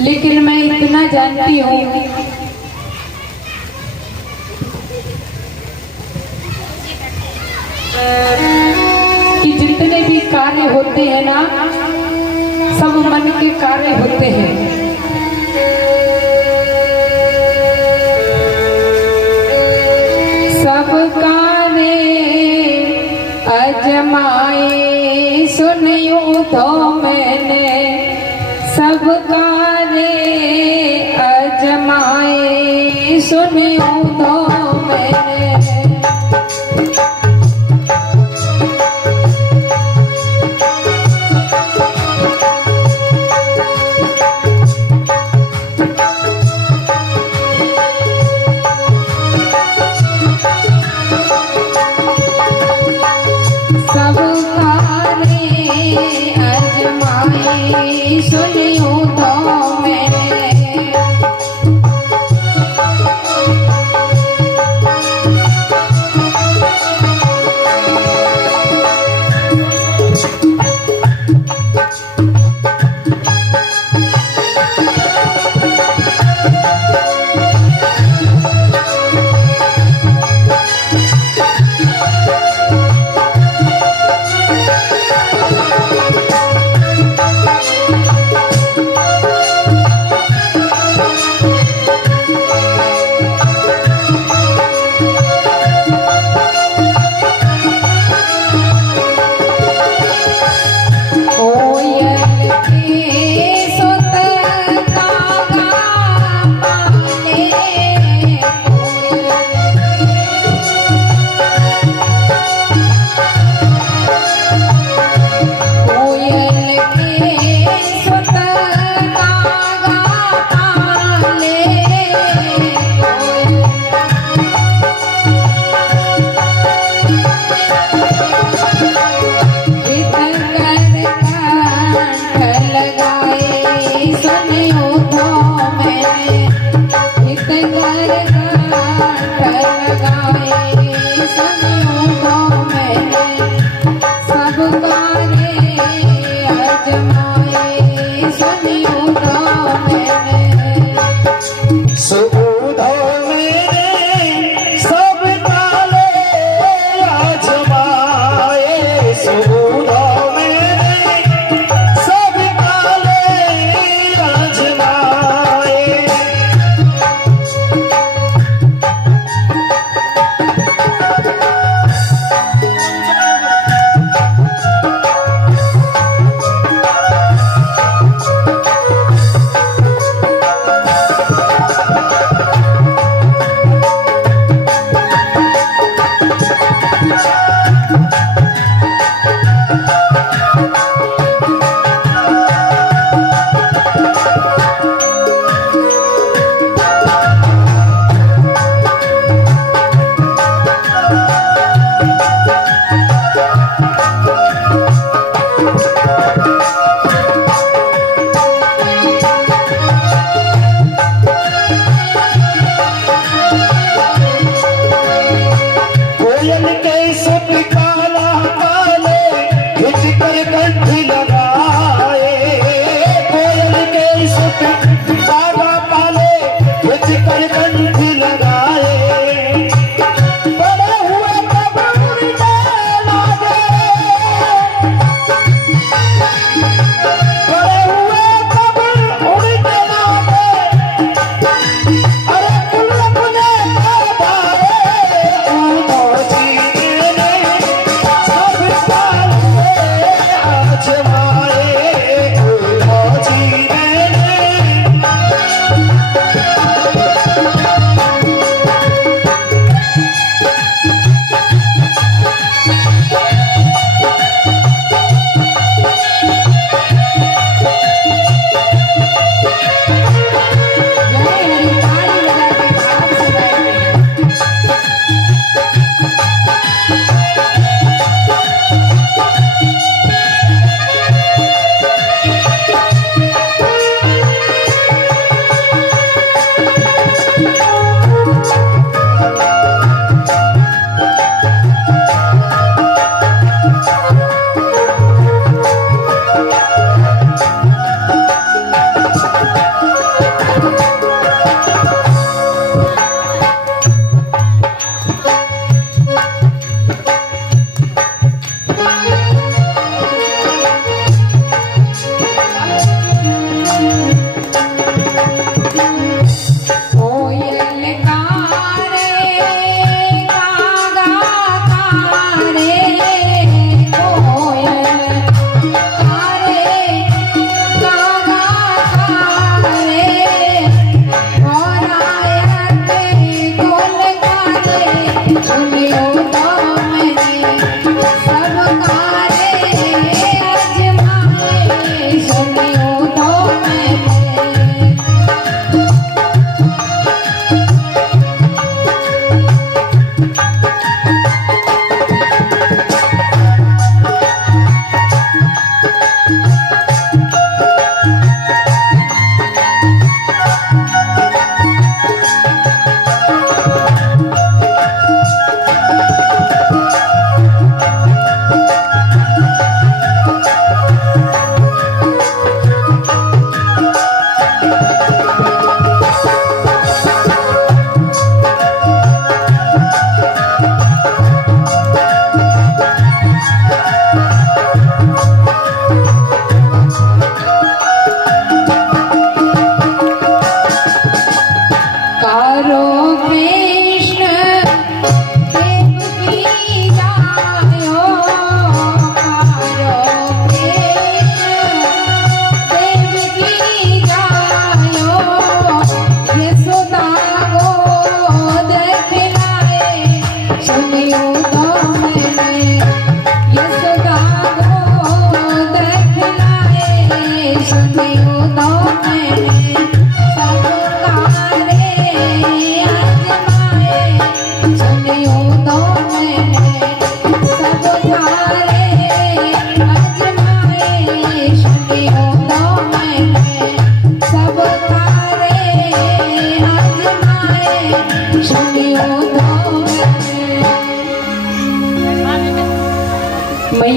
लेकिन मैं इतना जानती हूँ कि जितने भी कार्य होते हैं ना, सब मन के कार्य होते हैं। सब कार्य अजमाए सुनियो तो मैंने, सब कार्य अजमाए सुनियो तो मैंने, सब कार्य अजमाए सुनियो सुनियो तो मैंने सुबोधो मेरे सब काले आजमाए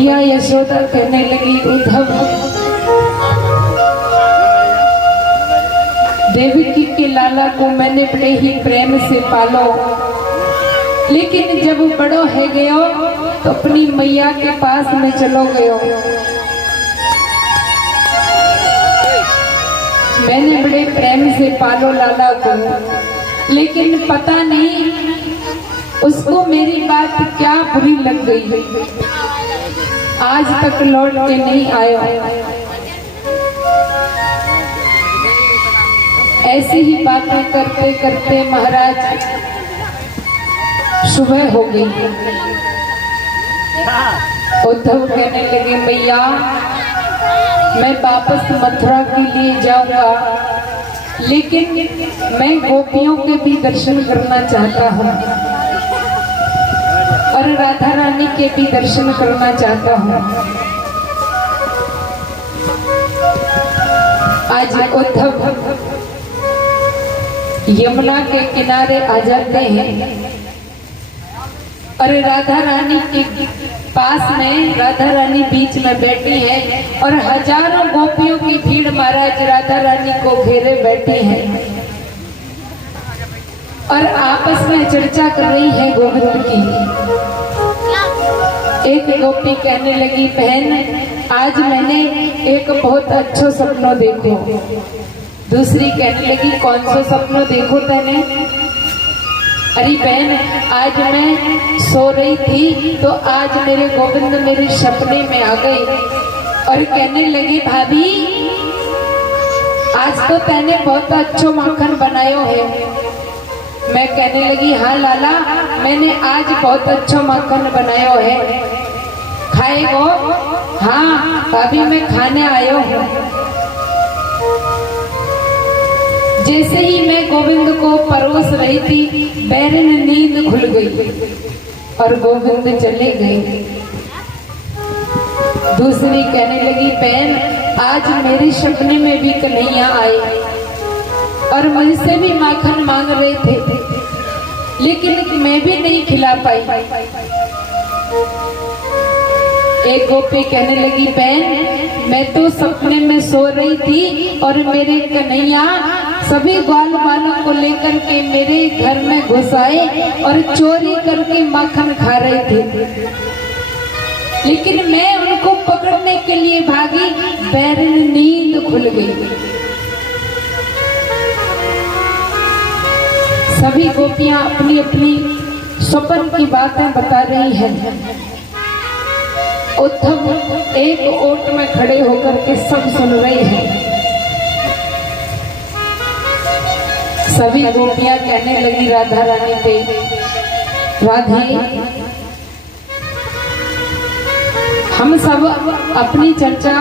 मैया यशोदा कहने लगी, उद्धव, देवकी के लाला को मैंने बड़े ही प्रेम से पालो, लेकिन जब बड़ो है गयो तो अपनी मैया के पास में चलो गयो। मैंने बड़े प्रेम से पालो लाला को, लेकिन पता नहीं उसको मेरी बात क्या बुरी लग गई, आज तक लौट के नहीं आयो। ऐसी ही बातें करते करते महाराज सुबह हो गई। उद्धव कहने लगे, मैया मैं वापस मथुरा के लिए जाऊंगा, लेकिन मैं गोपियों के भी दर्शन करना चाहता हूँ और राधा रानी के भी दर्शन करना चाहता हूँ। आज उद्धव यमुना के किनारे आ जाते हैं और राधा रानी के पास में, राधा रानी बीच में बैठी है और हजारों गोपियों की भीड़ महाराज राधा रानी को घेरे बैठी है और आपस में चर्चा कर रही है गोविंद की। एक गोपी कहने लगी, बहन आज मैंने एक बहुत अच्छा सपना देखो। दूसरी कहने लगी, कौन सा सपना देखो तैने? अरे बहन आज मैं सो रही थी तो आज मेरे गोविंद मेरे सपने में आ गए और कहने लगी, भाभी आज तो तैने बहुत अच्छा माखन बनायो है। मैं कहने लगी, हाँ लाला मैंने आज बहुत अच्छा माखन बनायो है, खाएगो? हाँ भाभी मैं खाने आयो हूँ। जैसे ही मैं गोविंद को परोस रही थी, बैरन नींद खुल गई और गोविंद चले गए। दूसरी कहने लगी, बहन आज मेरे सपने में भी कन्हैया आए और मुझसे भी माखन मांग रहे थे, लेकिन मैं भी नहीं खिला पाई। एक गोपी कहने लगी, बहन मैं तो सपने में सो रही थी और मेरे कन्हैया सभी ग्वाल वालों को लेकर के मेरे घर में घुस आए और चोरी करके माखन खा रहे थे, लेकिन मैं उनको पकड़ने के लिए भागी, बैरन नींद खुल गई। सभी गोपियां अपनी अपनी स्वप्न की बातें बता रही हैं। उद्धव एक ओट में खड़े होकर के सब सुन रहे हैं। सभी गोपियां कहने लगी राधा रानी पे, राधे हम सब अपनी चर्चा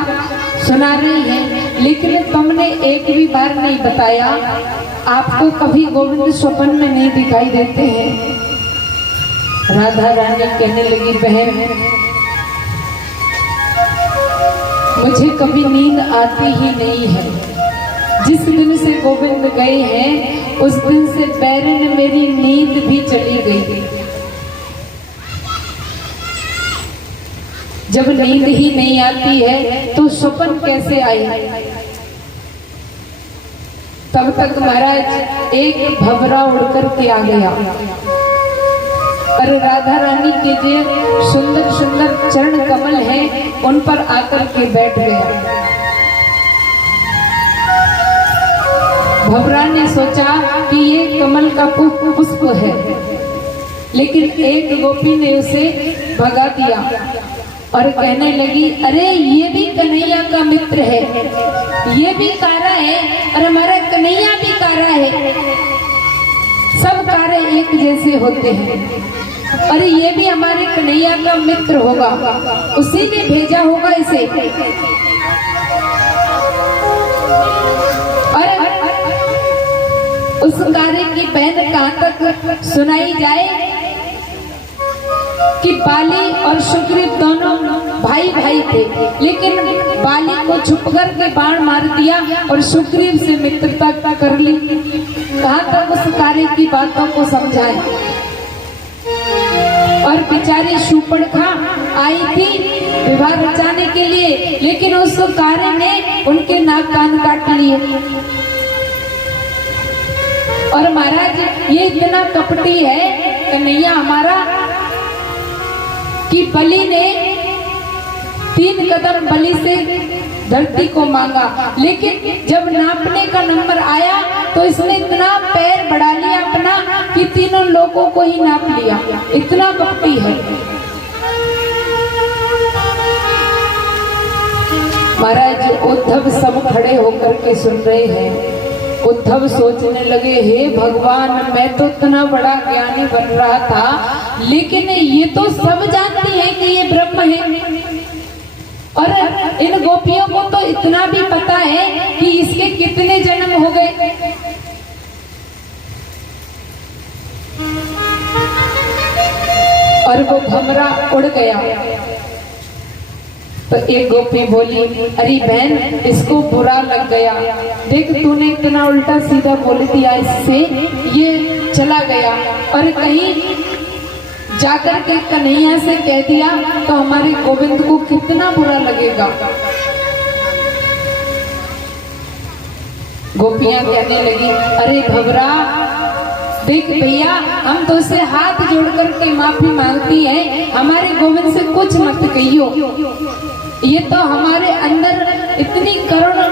सुना रहे हैं, लेकिन तुमने एक भी बार नहीं बताया आपको कभी गोविंद स्वप्न में नहीं दिखाई देते हैं। राधा रानी कहने लगी, बहन मुझे कभी नींद आती ही नहीं है। जिस दिन से गोविंद गए हैं उस दिन से बैरन मेरी नींद भी चली गई। जब नींद ही नहीं आती है तो स्वप्न कैसे आए? तब तक महाराज एक भंवरा उड़कर के आ गया और राधा रानी के जो सुंदर सुंदर चरण कमल हैं उन पर आकर के बैठ गया। भंवरा ने सोचा कि ये कमल का पुष्प है, लेकिन एक गोपी ने उसे भगा दिया और कहने लगी, अरे ये भी कन्हैया का मित्र है, ये भी कारा है और हमारा कन्हैया भी कारा है। सब कारे एक जैसे होते हैं, अरे ये भी हमारे कन्हैया का मित्र होगा, उसी ने भेजा होगा इसे। और उस कारे की बहन कहाँ तक सुनाई जाए कि बाली और सुग्रीव दोनों भाई भाई थे, लेकिन बाली को छुप करके बाण मार दिया और सुग्रीव से मित्रता कर ली। कहाँ तक उस कार्य की बातों को समझाए। और बेचारी शूर्पणखा आई थी विवाह रचाने के लिए, लेकिन उस कार्य ने उनके नाक कान काट लिए। और महाराज ये इतना कपटी है कन्हैया हमारा कि बलि ने 3 कदम बलि से धरती को मांगा, लेकिन जब नापने का नंबर आया तो इसने इतना पैर बढ़ा लिया अपना कि तीनों लोगों को ही नाप लिया। इतना कपटी है। महाराज उद्धव सब खड़े होकर के सुन रहे हैं। उद्धव सोचने लगे, हे भगवान, मैं तो इतना बड़ा ज्ञानी बन रहा था, लेकिन ये तो सब जानती है कि ये ब्रह्म है, और इन गोपियों को तो इतना भी पता है कि इसके कितने जन्म हो गए। और वो भमरा उड़ गया। तो एक गोपी बोली, अरे बहन, इसको बुरा लग गया, देख तूने इतना उल्टा सीधा बोल दिया इससे, ये चला गया और कहीं जाकर के कन्हैया से कह दिया तो हमारे गोविंद को कितना बुरा लगेगा। गोपियां कहने लगी, अरे भवरा, देख भैया, हम तो उससे हाथ जोड़कर के माफी मांगती हैं, हमारे गोविंद से कुछ मत कहियो। ये तो हमारे अंदर इतनी करुणा,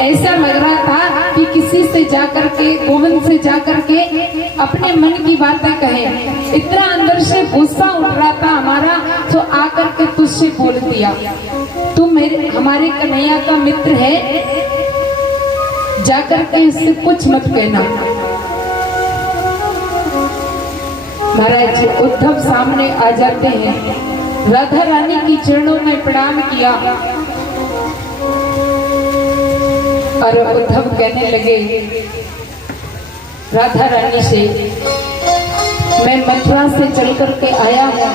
ऐसा लग रहा था कि किसी से जाकर के, गोविंद से जाकर के अपने मन की बातें कहें। इतना अंदर से गुस्सा उठ रहा था हमारा, तो आकर के तुझसे बोल दिया। तू मेरे हमारे कन्हैया का मित्र है, जाकर के इससे कुछ मत कहना। महाराज उद्धव सामने आ जाते हैं, राधा रानी की चरणों में प्रणाम किया और उद्धव कहने लगे राधा रानी से, मैं मथुरा से चल करके आया हूँ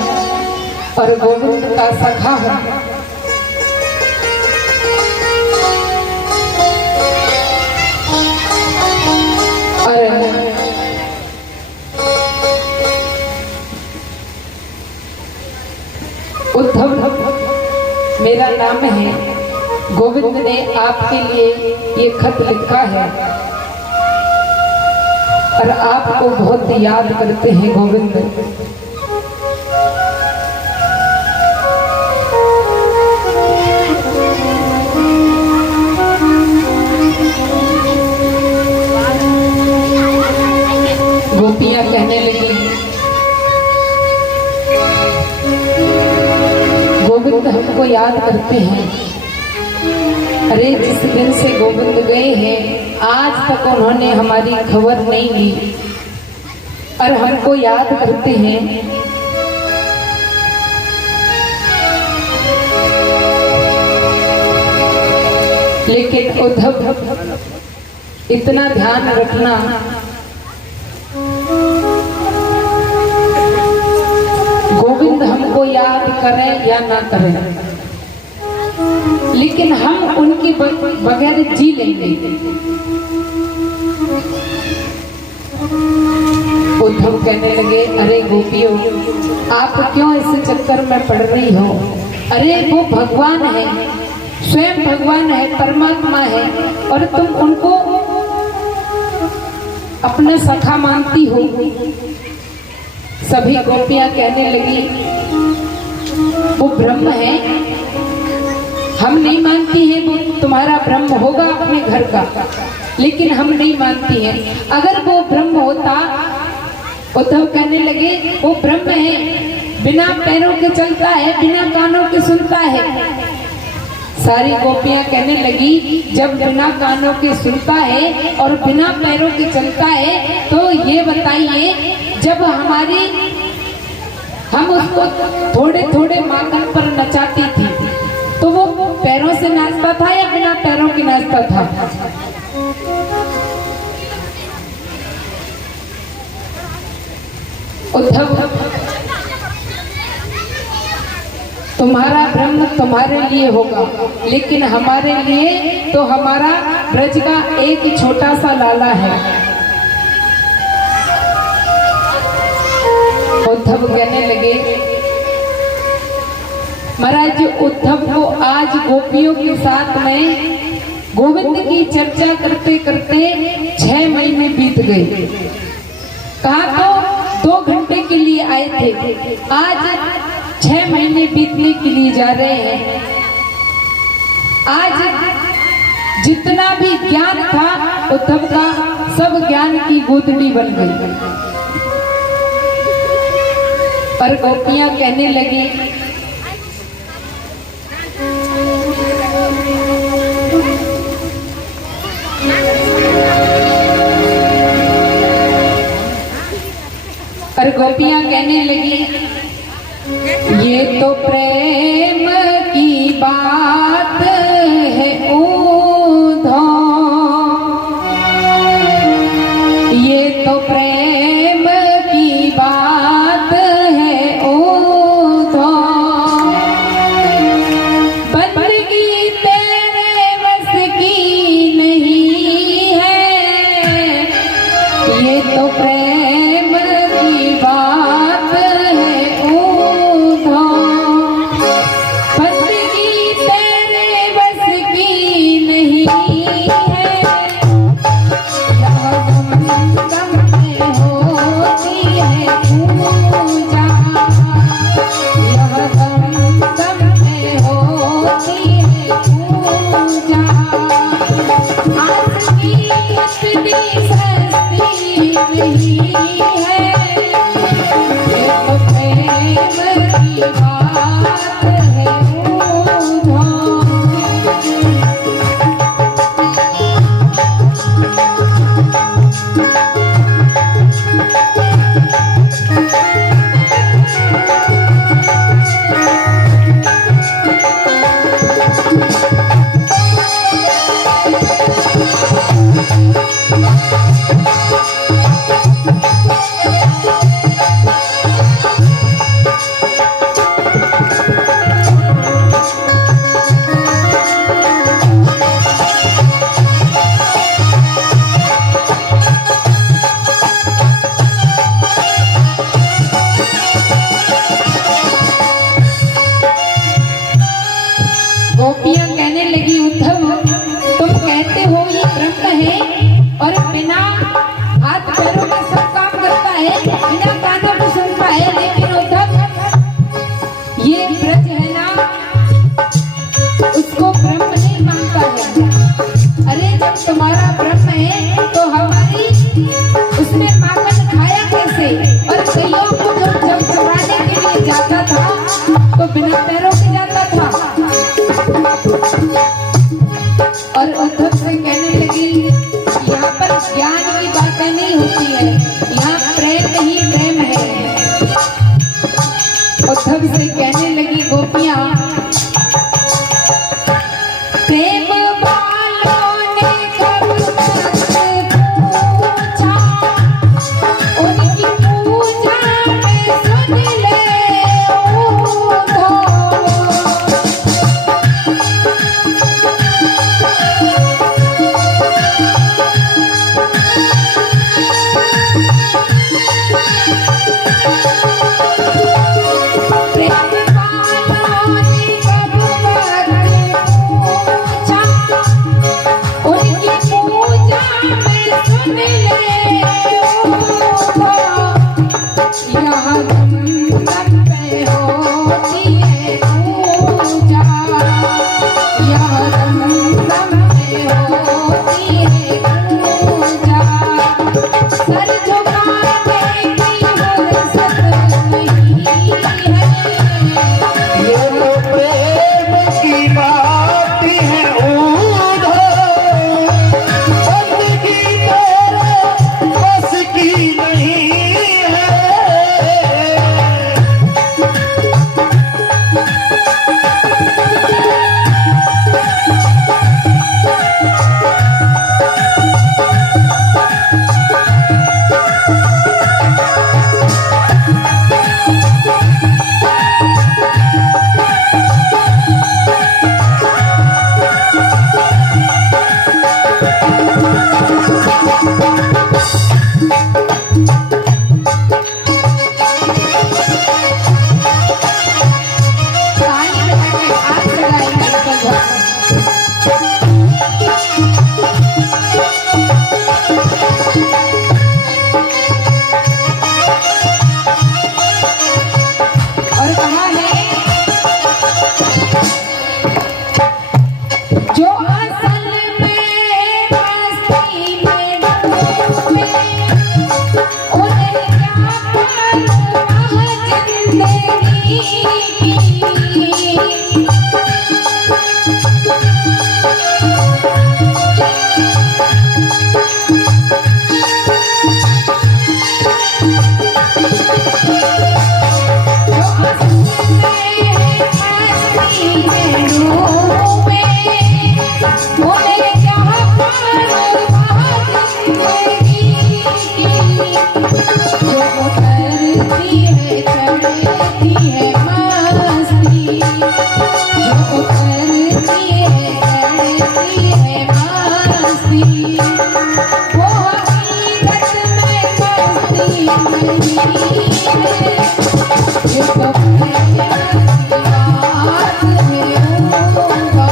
और गोविंद का सखा हूँ, और उद्धव मेरा नाम है, गोविंद ने आपके लिए ये खत लिखा है और आपको बहुत याद करते हैं गोविंद। गोपियां कहने लगी, गोविंद हमको याद करते हैं। अरे जिस दिन से गोविंद गए हैं आज तक उन्होंने हमारी खबर नहीं ली और हमको याद करते हैं। लेकिन उद्धव, इतना ध्यान रखना, गोविंद हमको याद करें या ना करें, लेकिन हम उनके बगैर जी लेंगे। उद्धव कहने लगे, अरे गोपियों, आप क्यों इस चक्कर में पड़ रही हो? अरे वो भगवान है, स्वयं भगवान है, परमात्मा है, और तुम उनको अपना सखा मानती हो। सभी गोपियां कहने लगी, वो ब्रह्म है, हम नहीं मानती हैं वो तुम्हारा ब्रह्म होगा अपने घर का, लेकिन हम नहीं मानती हैं। अगर वो ब्रह्म होता, उद्धव कहने लगे, वो ब्रह्म है, बिना पैरों के चलता है, बिना कानों के सुनता है। सारी गोपियां कहने लगी, जब बिना कानों के सुनता है और बिना पैरों के चलता है, तो ये बताइए, जब हम उसको थोड़े थोड़े माखन पर नचाती थी, तो वो पैरों से नाचता था या बिना पैरों के नाचता था? उद्धव, तुम्हारा ब्रह्म तुम्हारे लिए होगा, लेकिन हमारे लिए तो हमारा ब्रज का एक छोटा सा लाला है। उद्धव कहने लगे, महाराज उद्धव को आज गोपियों के साथ में गोविंद की चर्चा करते करते 6 महीने बीत गए। कहा तो 2 घंटे के लिए आए थे, आज 6 महीने बीतने के लिए जा रहे हैं। आज जितना भी ज्ञान था उद्धव का, सब ज्ञान की गोदड़ी बन गई। पर गोपियां कहने लगी, ये तो प्रेम की बात है उद्धव, ये तो प्रेम की बात है उद्धव, बंदगी तेरे बस की नहीं है, ये तो प्रेम की बात है उद्धव, बंदगी तेरे बस की नहीं है, यह गम में होती है पूजा, यह गम में होती है पूजा, आज की इतनी सस्ती नहीं है, ये तो प्रेम की बात है उद्धव। गोपियां कहने लगी, उद्धव तुम कहते हो ये ब्रह्म है और बिना हाथ पैरों के सब काम करता है, बिना कानों को सुनता है, लेकिन उद्धव ये ब्रज है ना, उसको ब्रह्म नहीं मानता है। अरे जब तुम्हारा ब्रह्म है तो हमारी उसमें माखन खाया कैसे? और कईयों को जब चुराने के लिए जाता था तो बिना पैरों के जाता था। और उद्धव से कहने लगी, यहाँ पर ज्ञान की बातें नहीं होती है, यहाँ प्रेम ही प्रेम है। उद्धव से कहने लगी गोपियां, प्रेम वालों ने कब तक पूछा, उनकी पूजा में सुन ले उद्धव। मस्ती वो हकीकत में मस्ती नहीं है, ये तो बात है होगा।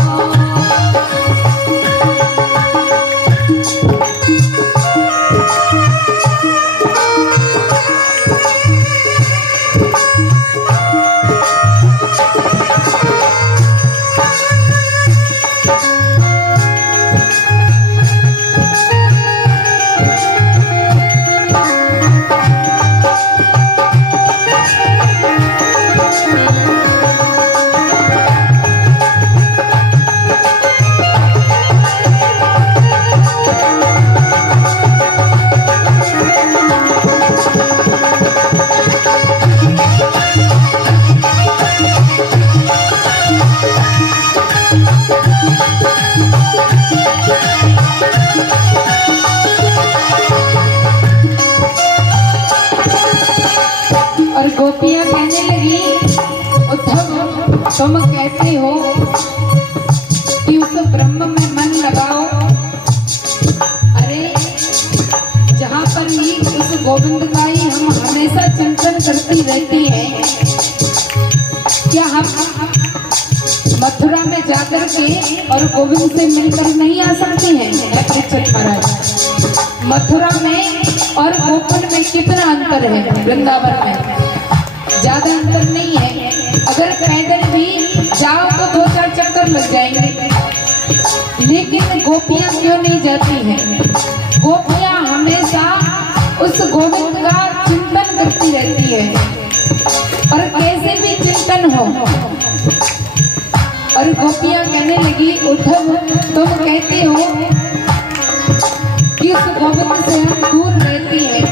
और गोपियां कहने लगी, उद्धव तुम कहते हो कि उस ब्रह्म में मन लगाओ, अरे जहाँ पर ही उस गोविंद का ही हम हमेशा चिंतन करती रहती हैं, क्या हम मथुरा में जाकर के और गोविंद से मिलकर नहीं आ सकती हैं? परीक्षित महाराज, मथुरा में और गोकुल में कितना अंतर है? वृंदावन में ज्यादा अंतर नहीं है। अगर पैदल भी जाओ तो 2-4 चक्कर लग जाएंगे, लेकिन गोपियां क्यों नहीं जाती हैं? गोपियां हमेशा उस गोविंद का चिंतन करती रहती है, और कैसे भी चिंतन हो। और गोपियां कहने लगी, उद्धव तुम कहते हो कि उस गोविंद से हम दूर रहती हैं,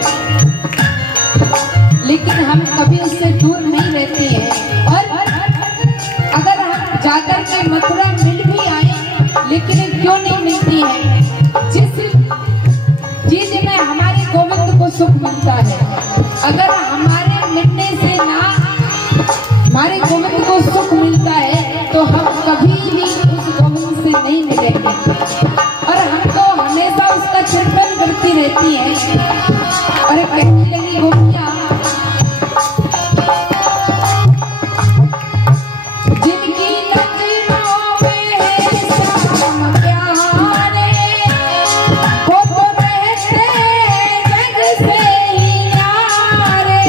लेकिन हम कभी उससे दूर नहीं रहती हैं। और अगर हम जाकर के मथुरा मिल भी आए, लेकिन क्यों नहीं मिलती हैं? जिस चीज में हमारे गोविंद को सुख मिलता है, अगर हमारे मिलने से ना हमारे गोविंद को सुख मिलता है, तो हम कभी भी उस गोविंद से नहीं मिलेंगे। और हमको हमेशा उसका चिंतन करती रहती है। और कहने लगी गोपियां, जिनकी नजरों में है श्याम प्यारे, वो तो रहते जग से ही न्यारे।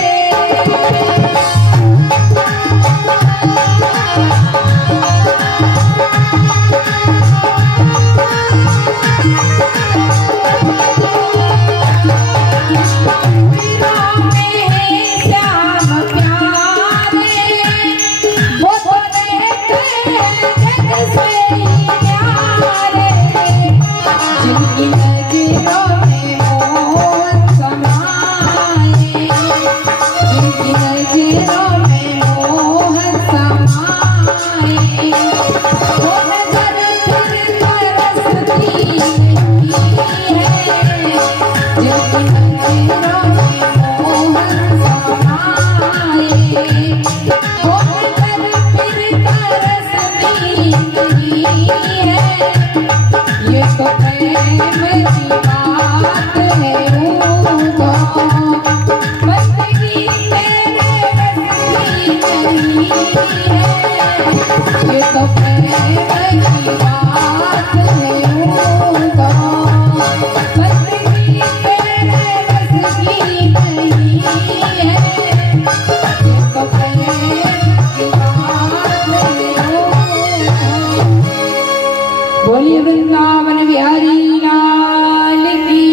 बोलिए वृंदावन बिहारी लाल की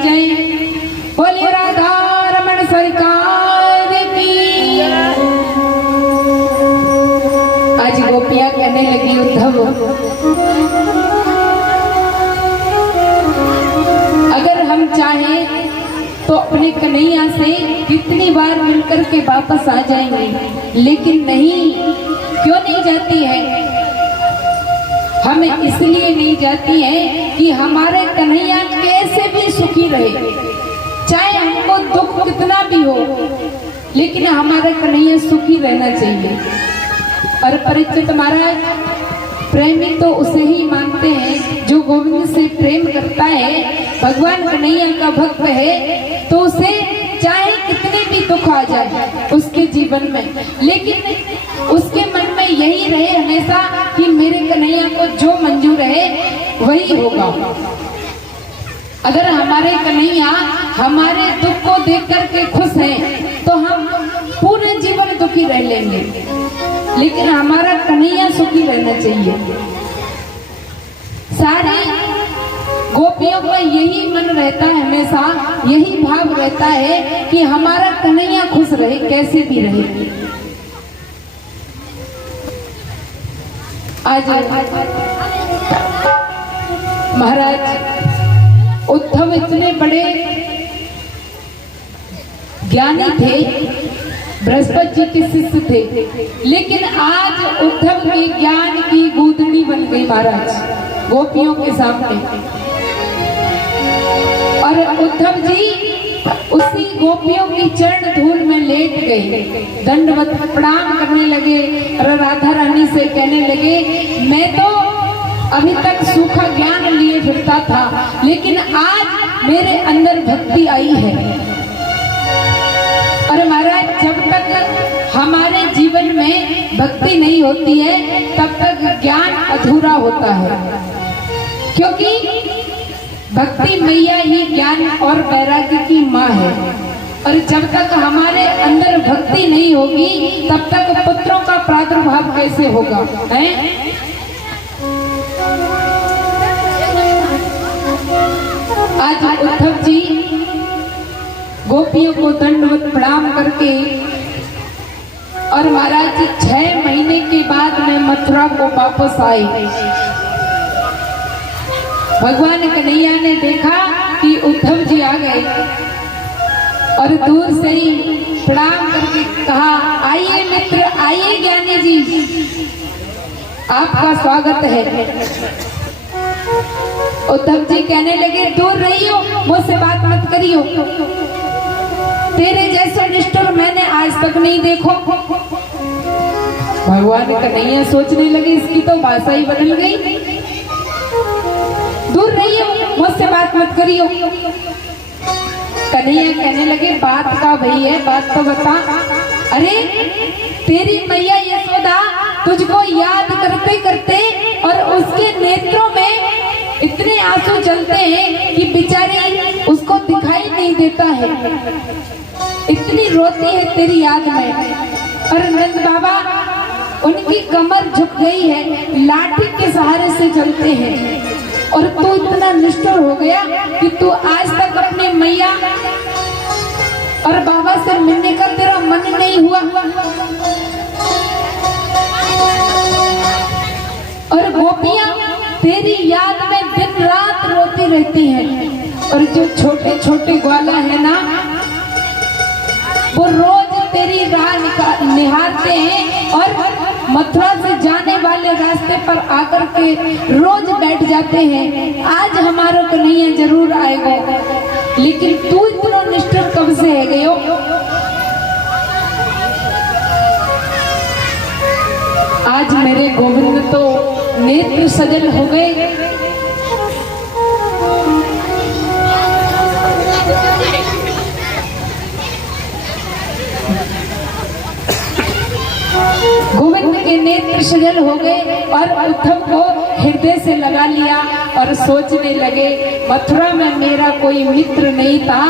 जय, बोलिए राधा रमण सरकार की। आज गोपियां कहने लगी, उद्धव अगर हम चाहें तो अपने कन्हैया से कितनी बार मिलकर के वापस आ जाएंगे, लेकिन नहीं, क्यों नहीं जाती है? हम इसलिए नहीं जाती हैं कि हमारे कन्हैया कैसे भी सुखी रहे, चाहे हमको दुख कितना भी हो, लेकिन हमारे कन्हैया सुखी रहना चाहिए। और परीक्षित महाराज, प्रेमी तो उसे ही मानते हैं जो गोविंद से प्रेम करता है, भगवान कन्हैया का भक्त है, तो उसे चाहे कितने भी दुख आ जाए उसके जीवन में, लेकिन उसके मन में यही रहे हमेशा कि मेरे कन्हैया को जो मंजूर है वही होगा। अगर हमारे कन्हैया हमारे दुख को देख करके खुश हैं तो हम पूरे जीवन दुखी रह लेंगे, लेकिन हमारा कन्हैया सुखी रहना चाहिए। सारे गोपियों का यही मन रहता है, हमेशा यही भाव रहता है कि हमारा कन्हैया खुश रहे, कैसे भी रहे। आज महाराज उद्धव इतने बड़े ज्ञानी थे, बृहस्पति जी के शिष्य थे, लेकिन आज उद्धव के ज्ञान की गूंदड़ी बन गई महाराज गोपियों के सामने। और उद्धव जी उसी गोपियों की चरण धूल में लेट गए, दंडवत प्रणाम करने लगे और राधा रानी से कहने लगे, मैं तो अभी तक सूखा ज्ञान लिए फिरता था, लेकिन आज मेरे अंदर भक्ति आई है। और महाराज जब तक हमारे जीवन में भक्ति नहीं होती है तब तक ज्ञान अधूरा होता है, क्योंकि भक्ति मैया ही ज्ञान और वैराग्य की माँ है। और जब तक हमारे अंदर भक्ति नहीं होगी तब तक पुत्रों का प्रादुर्भाव कैसे होगा, है? आज उद्धव जी गोपियों को दंडवत प्रणाम करके और महाराज जी 6 महीने के बाद में मथुरा को वापस आए। भगवान कन्हैया ने देखा कि उद्धव जी आ गए और दूर से ही प्रणाम करके कहा, आइए मित्र, आइए ज्ञानी जी, आपका स्वागत है। उद्धव जी कहने लगे, दूर रहियो, मुझसे बात मत करियो, तेरे जैसे निष्ठुर मैंने आज तक नहीं देखो। भगवान कन्हैया सोचने लगे, इसकी तो भाषा ही बदल गई, दूर रहियो, मुझसे बात मत करियो। कन्हैया कहने लगे, बात का भई है, बात तो बता। अरे तेरी मैया यशोदा तुझको याद करते करते और उसके नेत्रों में इतने आंसू चलते हैं कि बेचारी उसको दिखाई नहीं देता है, इतनी रोती है तेरी याद में। और नंद बाबा उनकी कमर झुक गई है, लाठी के सहारे से चलते हैं, और तू इतना निष्ठुर हो गया कि तू आज तक अपने मैया और बाबा से मिलने का तेरा मन नहीं हुआ। और गोपियां तेरी याद में दिन रात रोती रहती हैं, और जो छोटे छोटे ग्वाला है ना, वो रोज तेरी राह निहारते हैं और मथुरा से जाने वाले रास्ते पर आकर के रोज बैठ जाते हैं। आज हमारा कन्हैया जरूर आएगा, लेकिन तू इतना निष्ठुर कब से है गयो? आज मेरे गोविंद तो नेत्र सजल हो गए। गोविंद के नेत्र सजल हो गए और उद्धव को हृदय से लगा लिया और सोचने लगे, मथुरा में मेरा कोई मित्र नहीं था,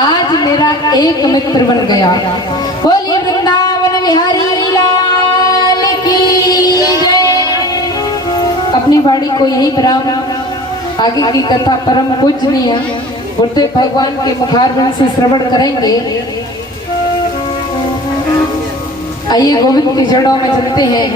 आज मेरा एक मित्र बन गया। बोलिए वृंदावन बिहारी लाल की जय। अपनी वाणी को यही विराम, आगे की कथा परम पूजनीय गुरुदेव भगवान के मुखारविंद से श्रवण करेंगे। आइए गोविंद की जड़ों में चलते हैं।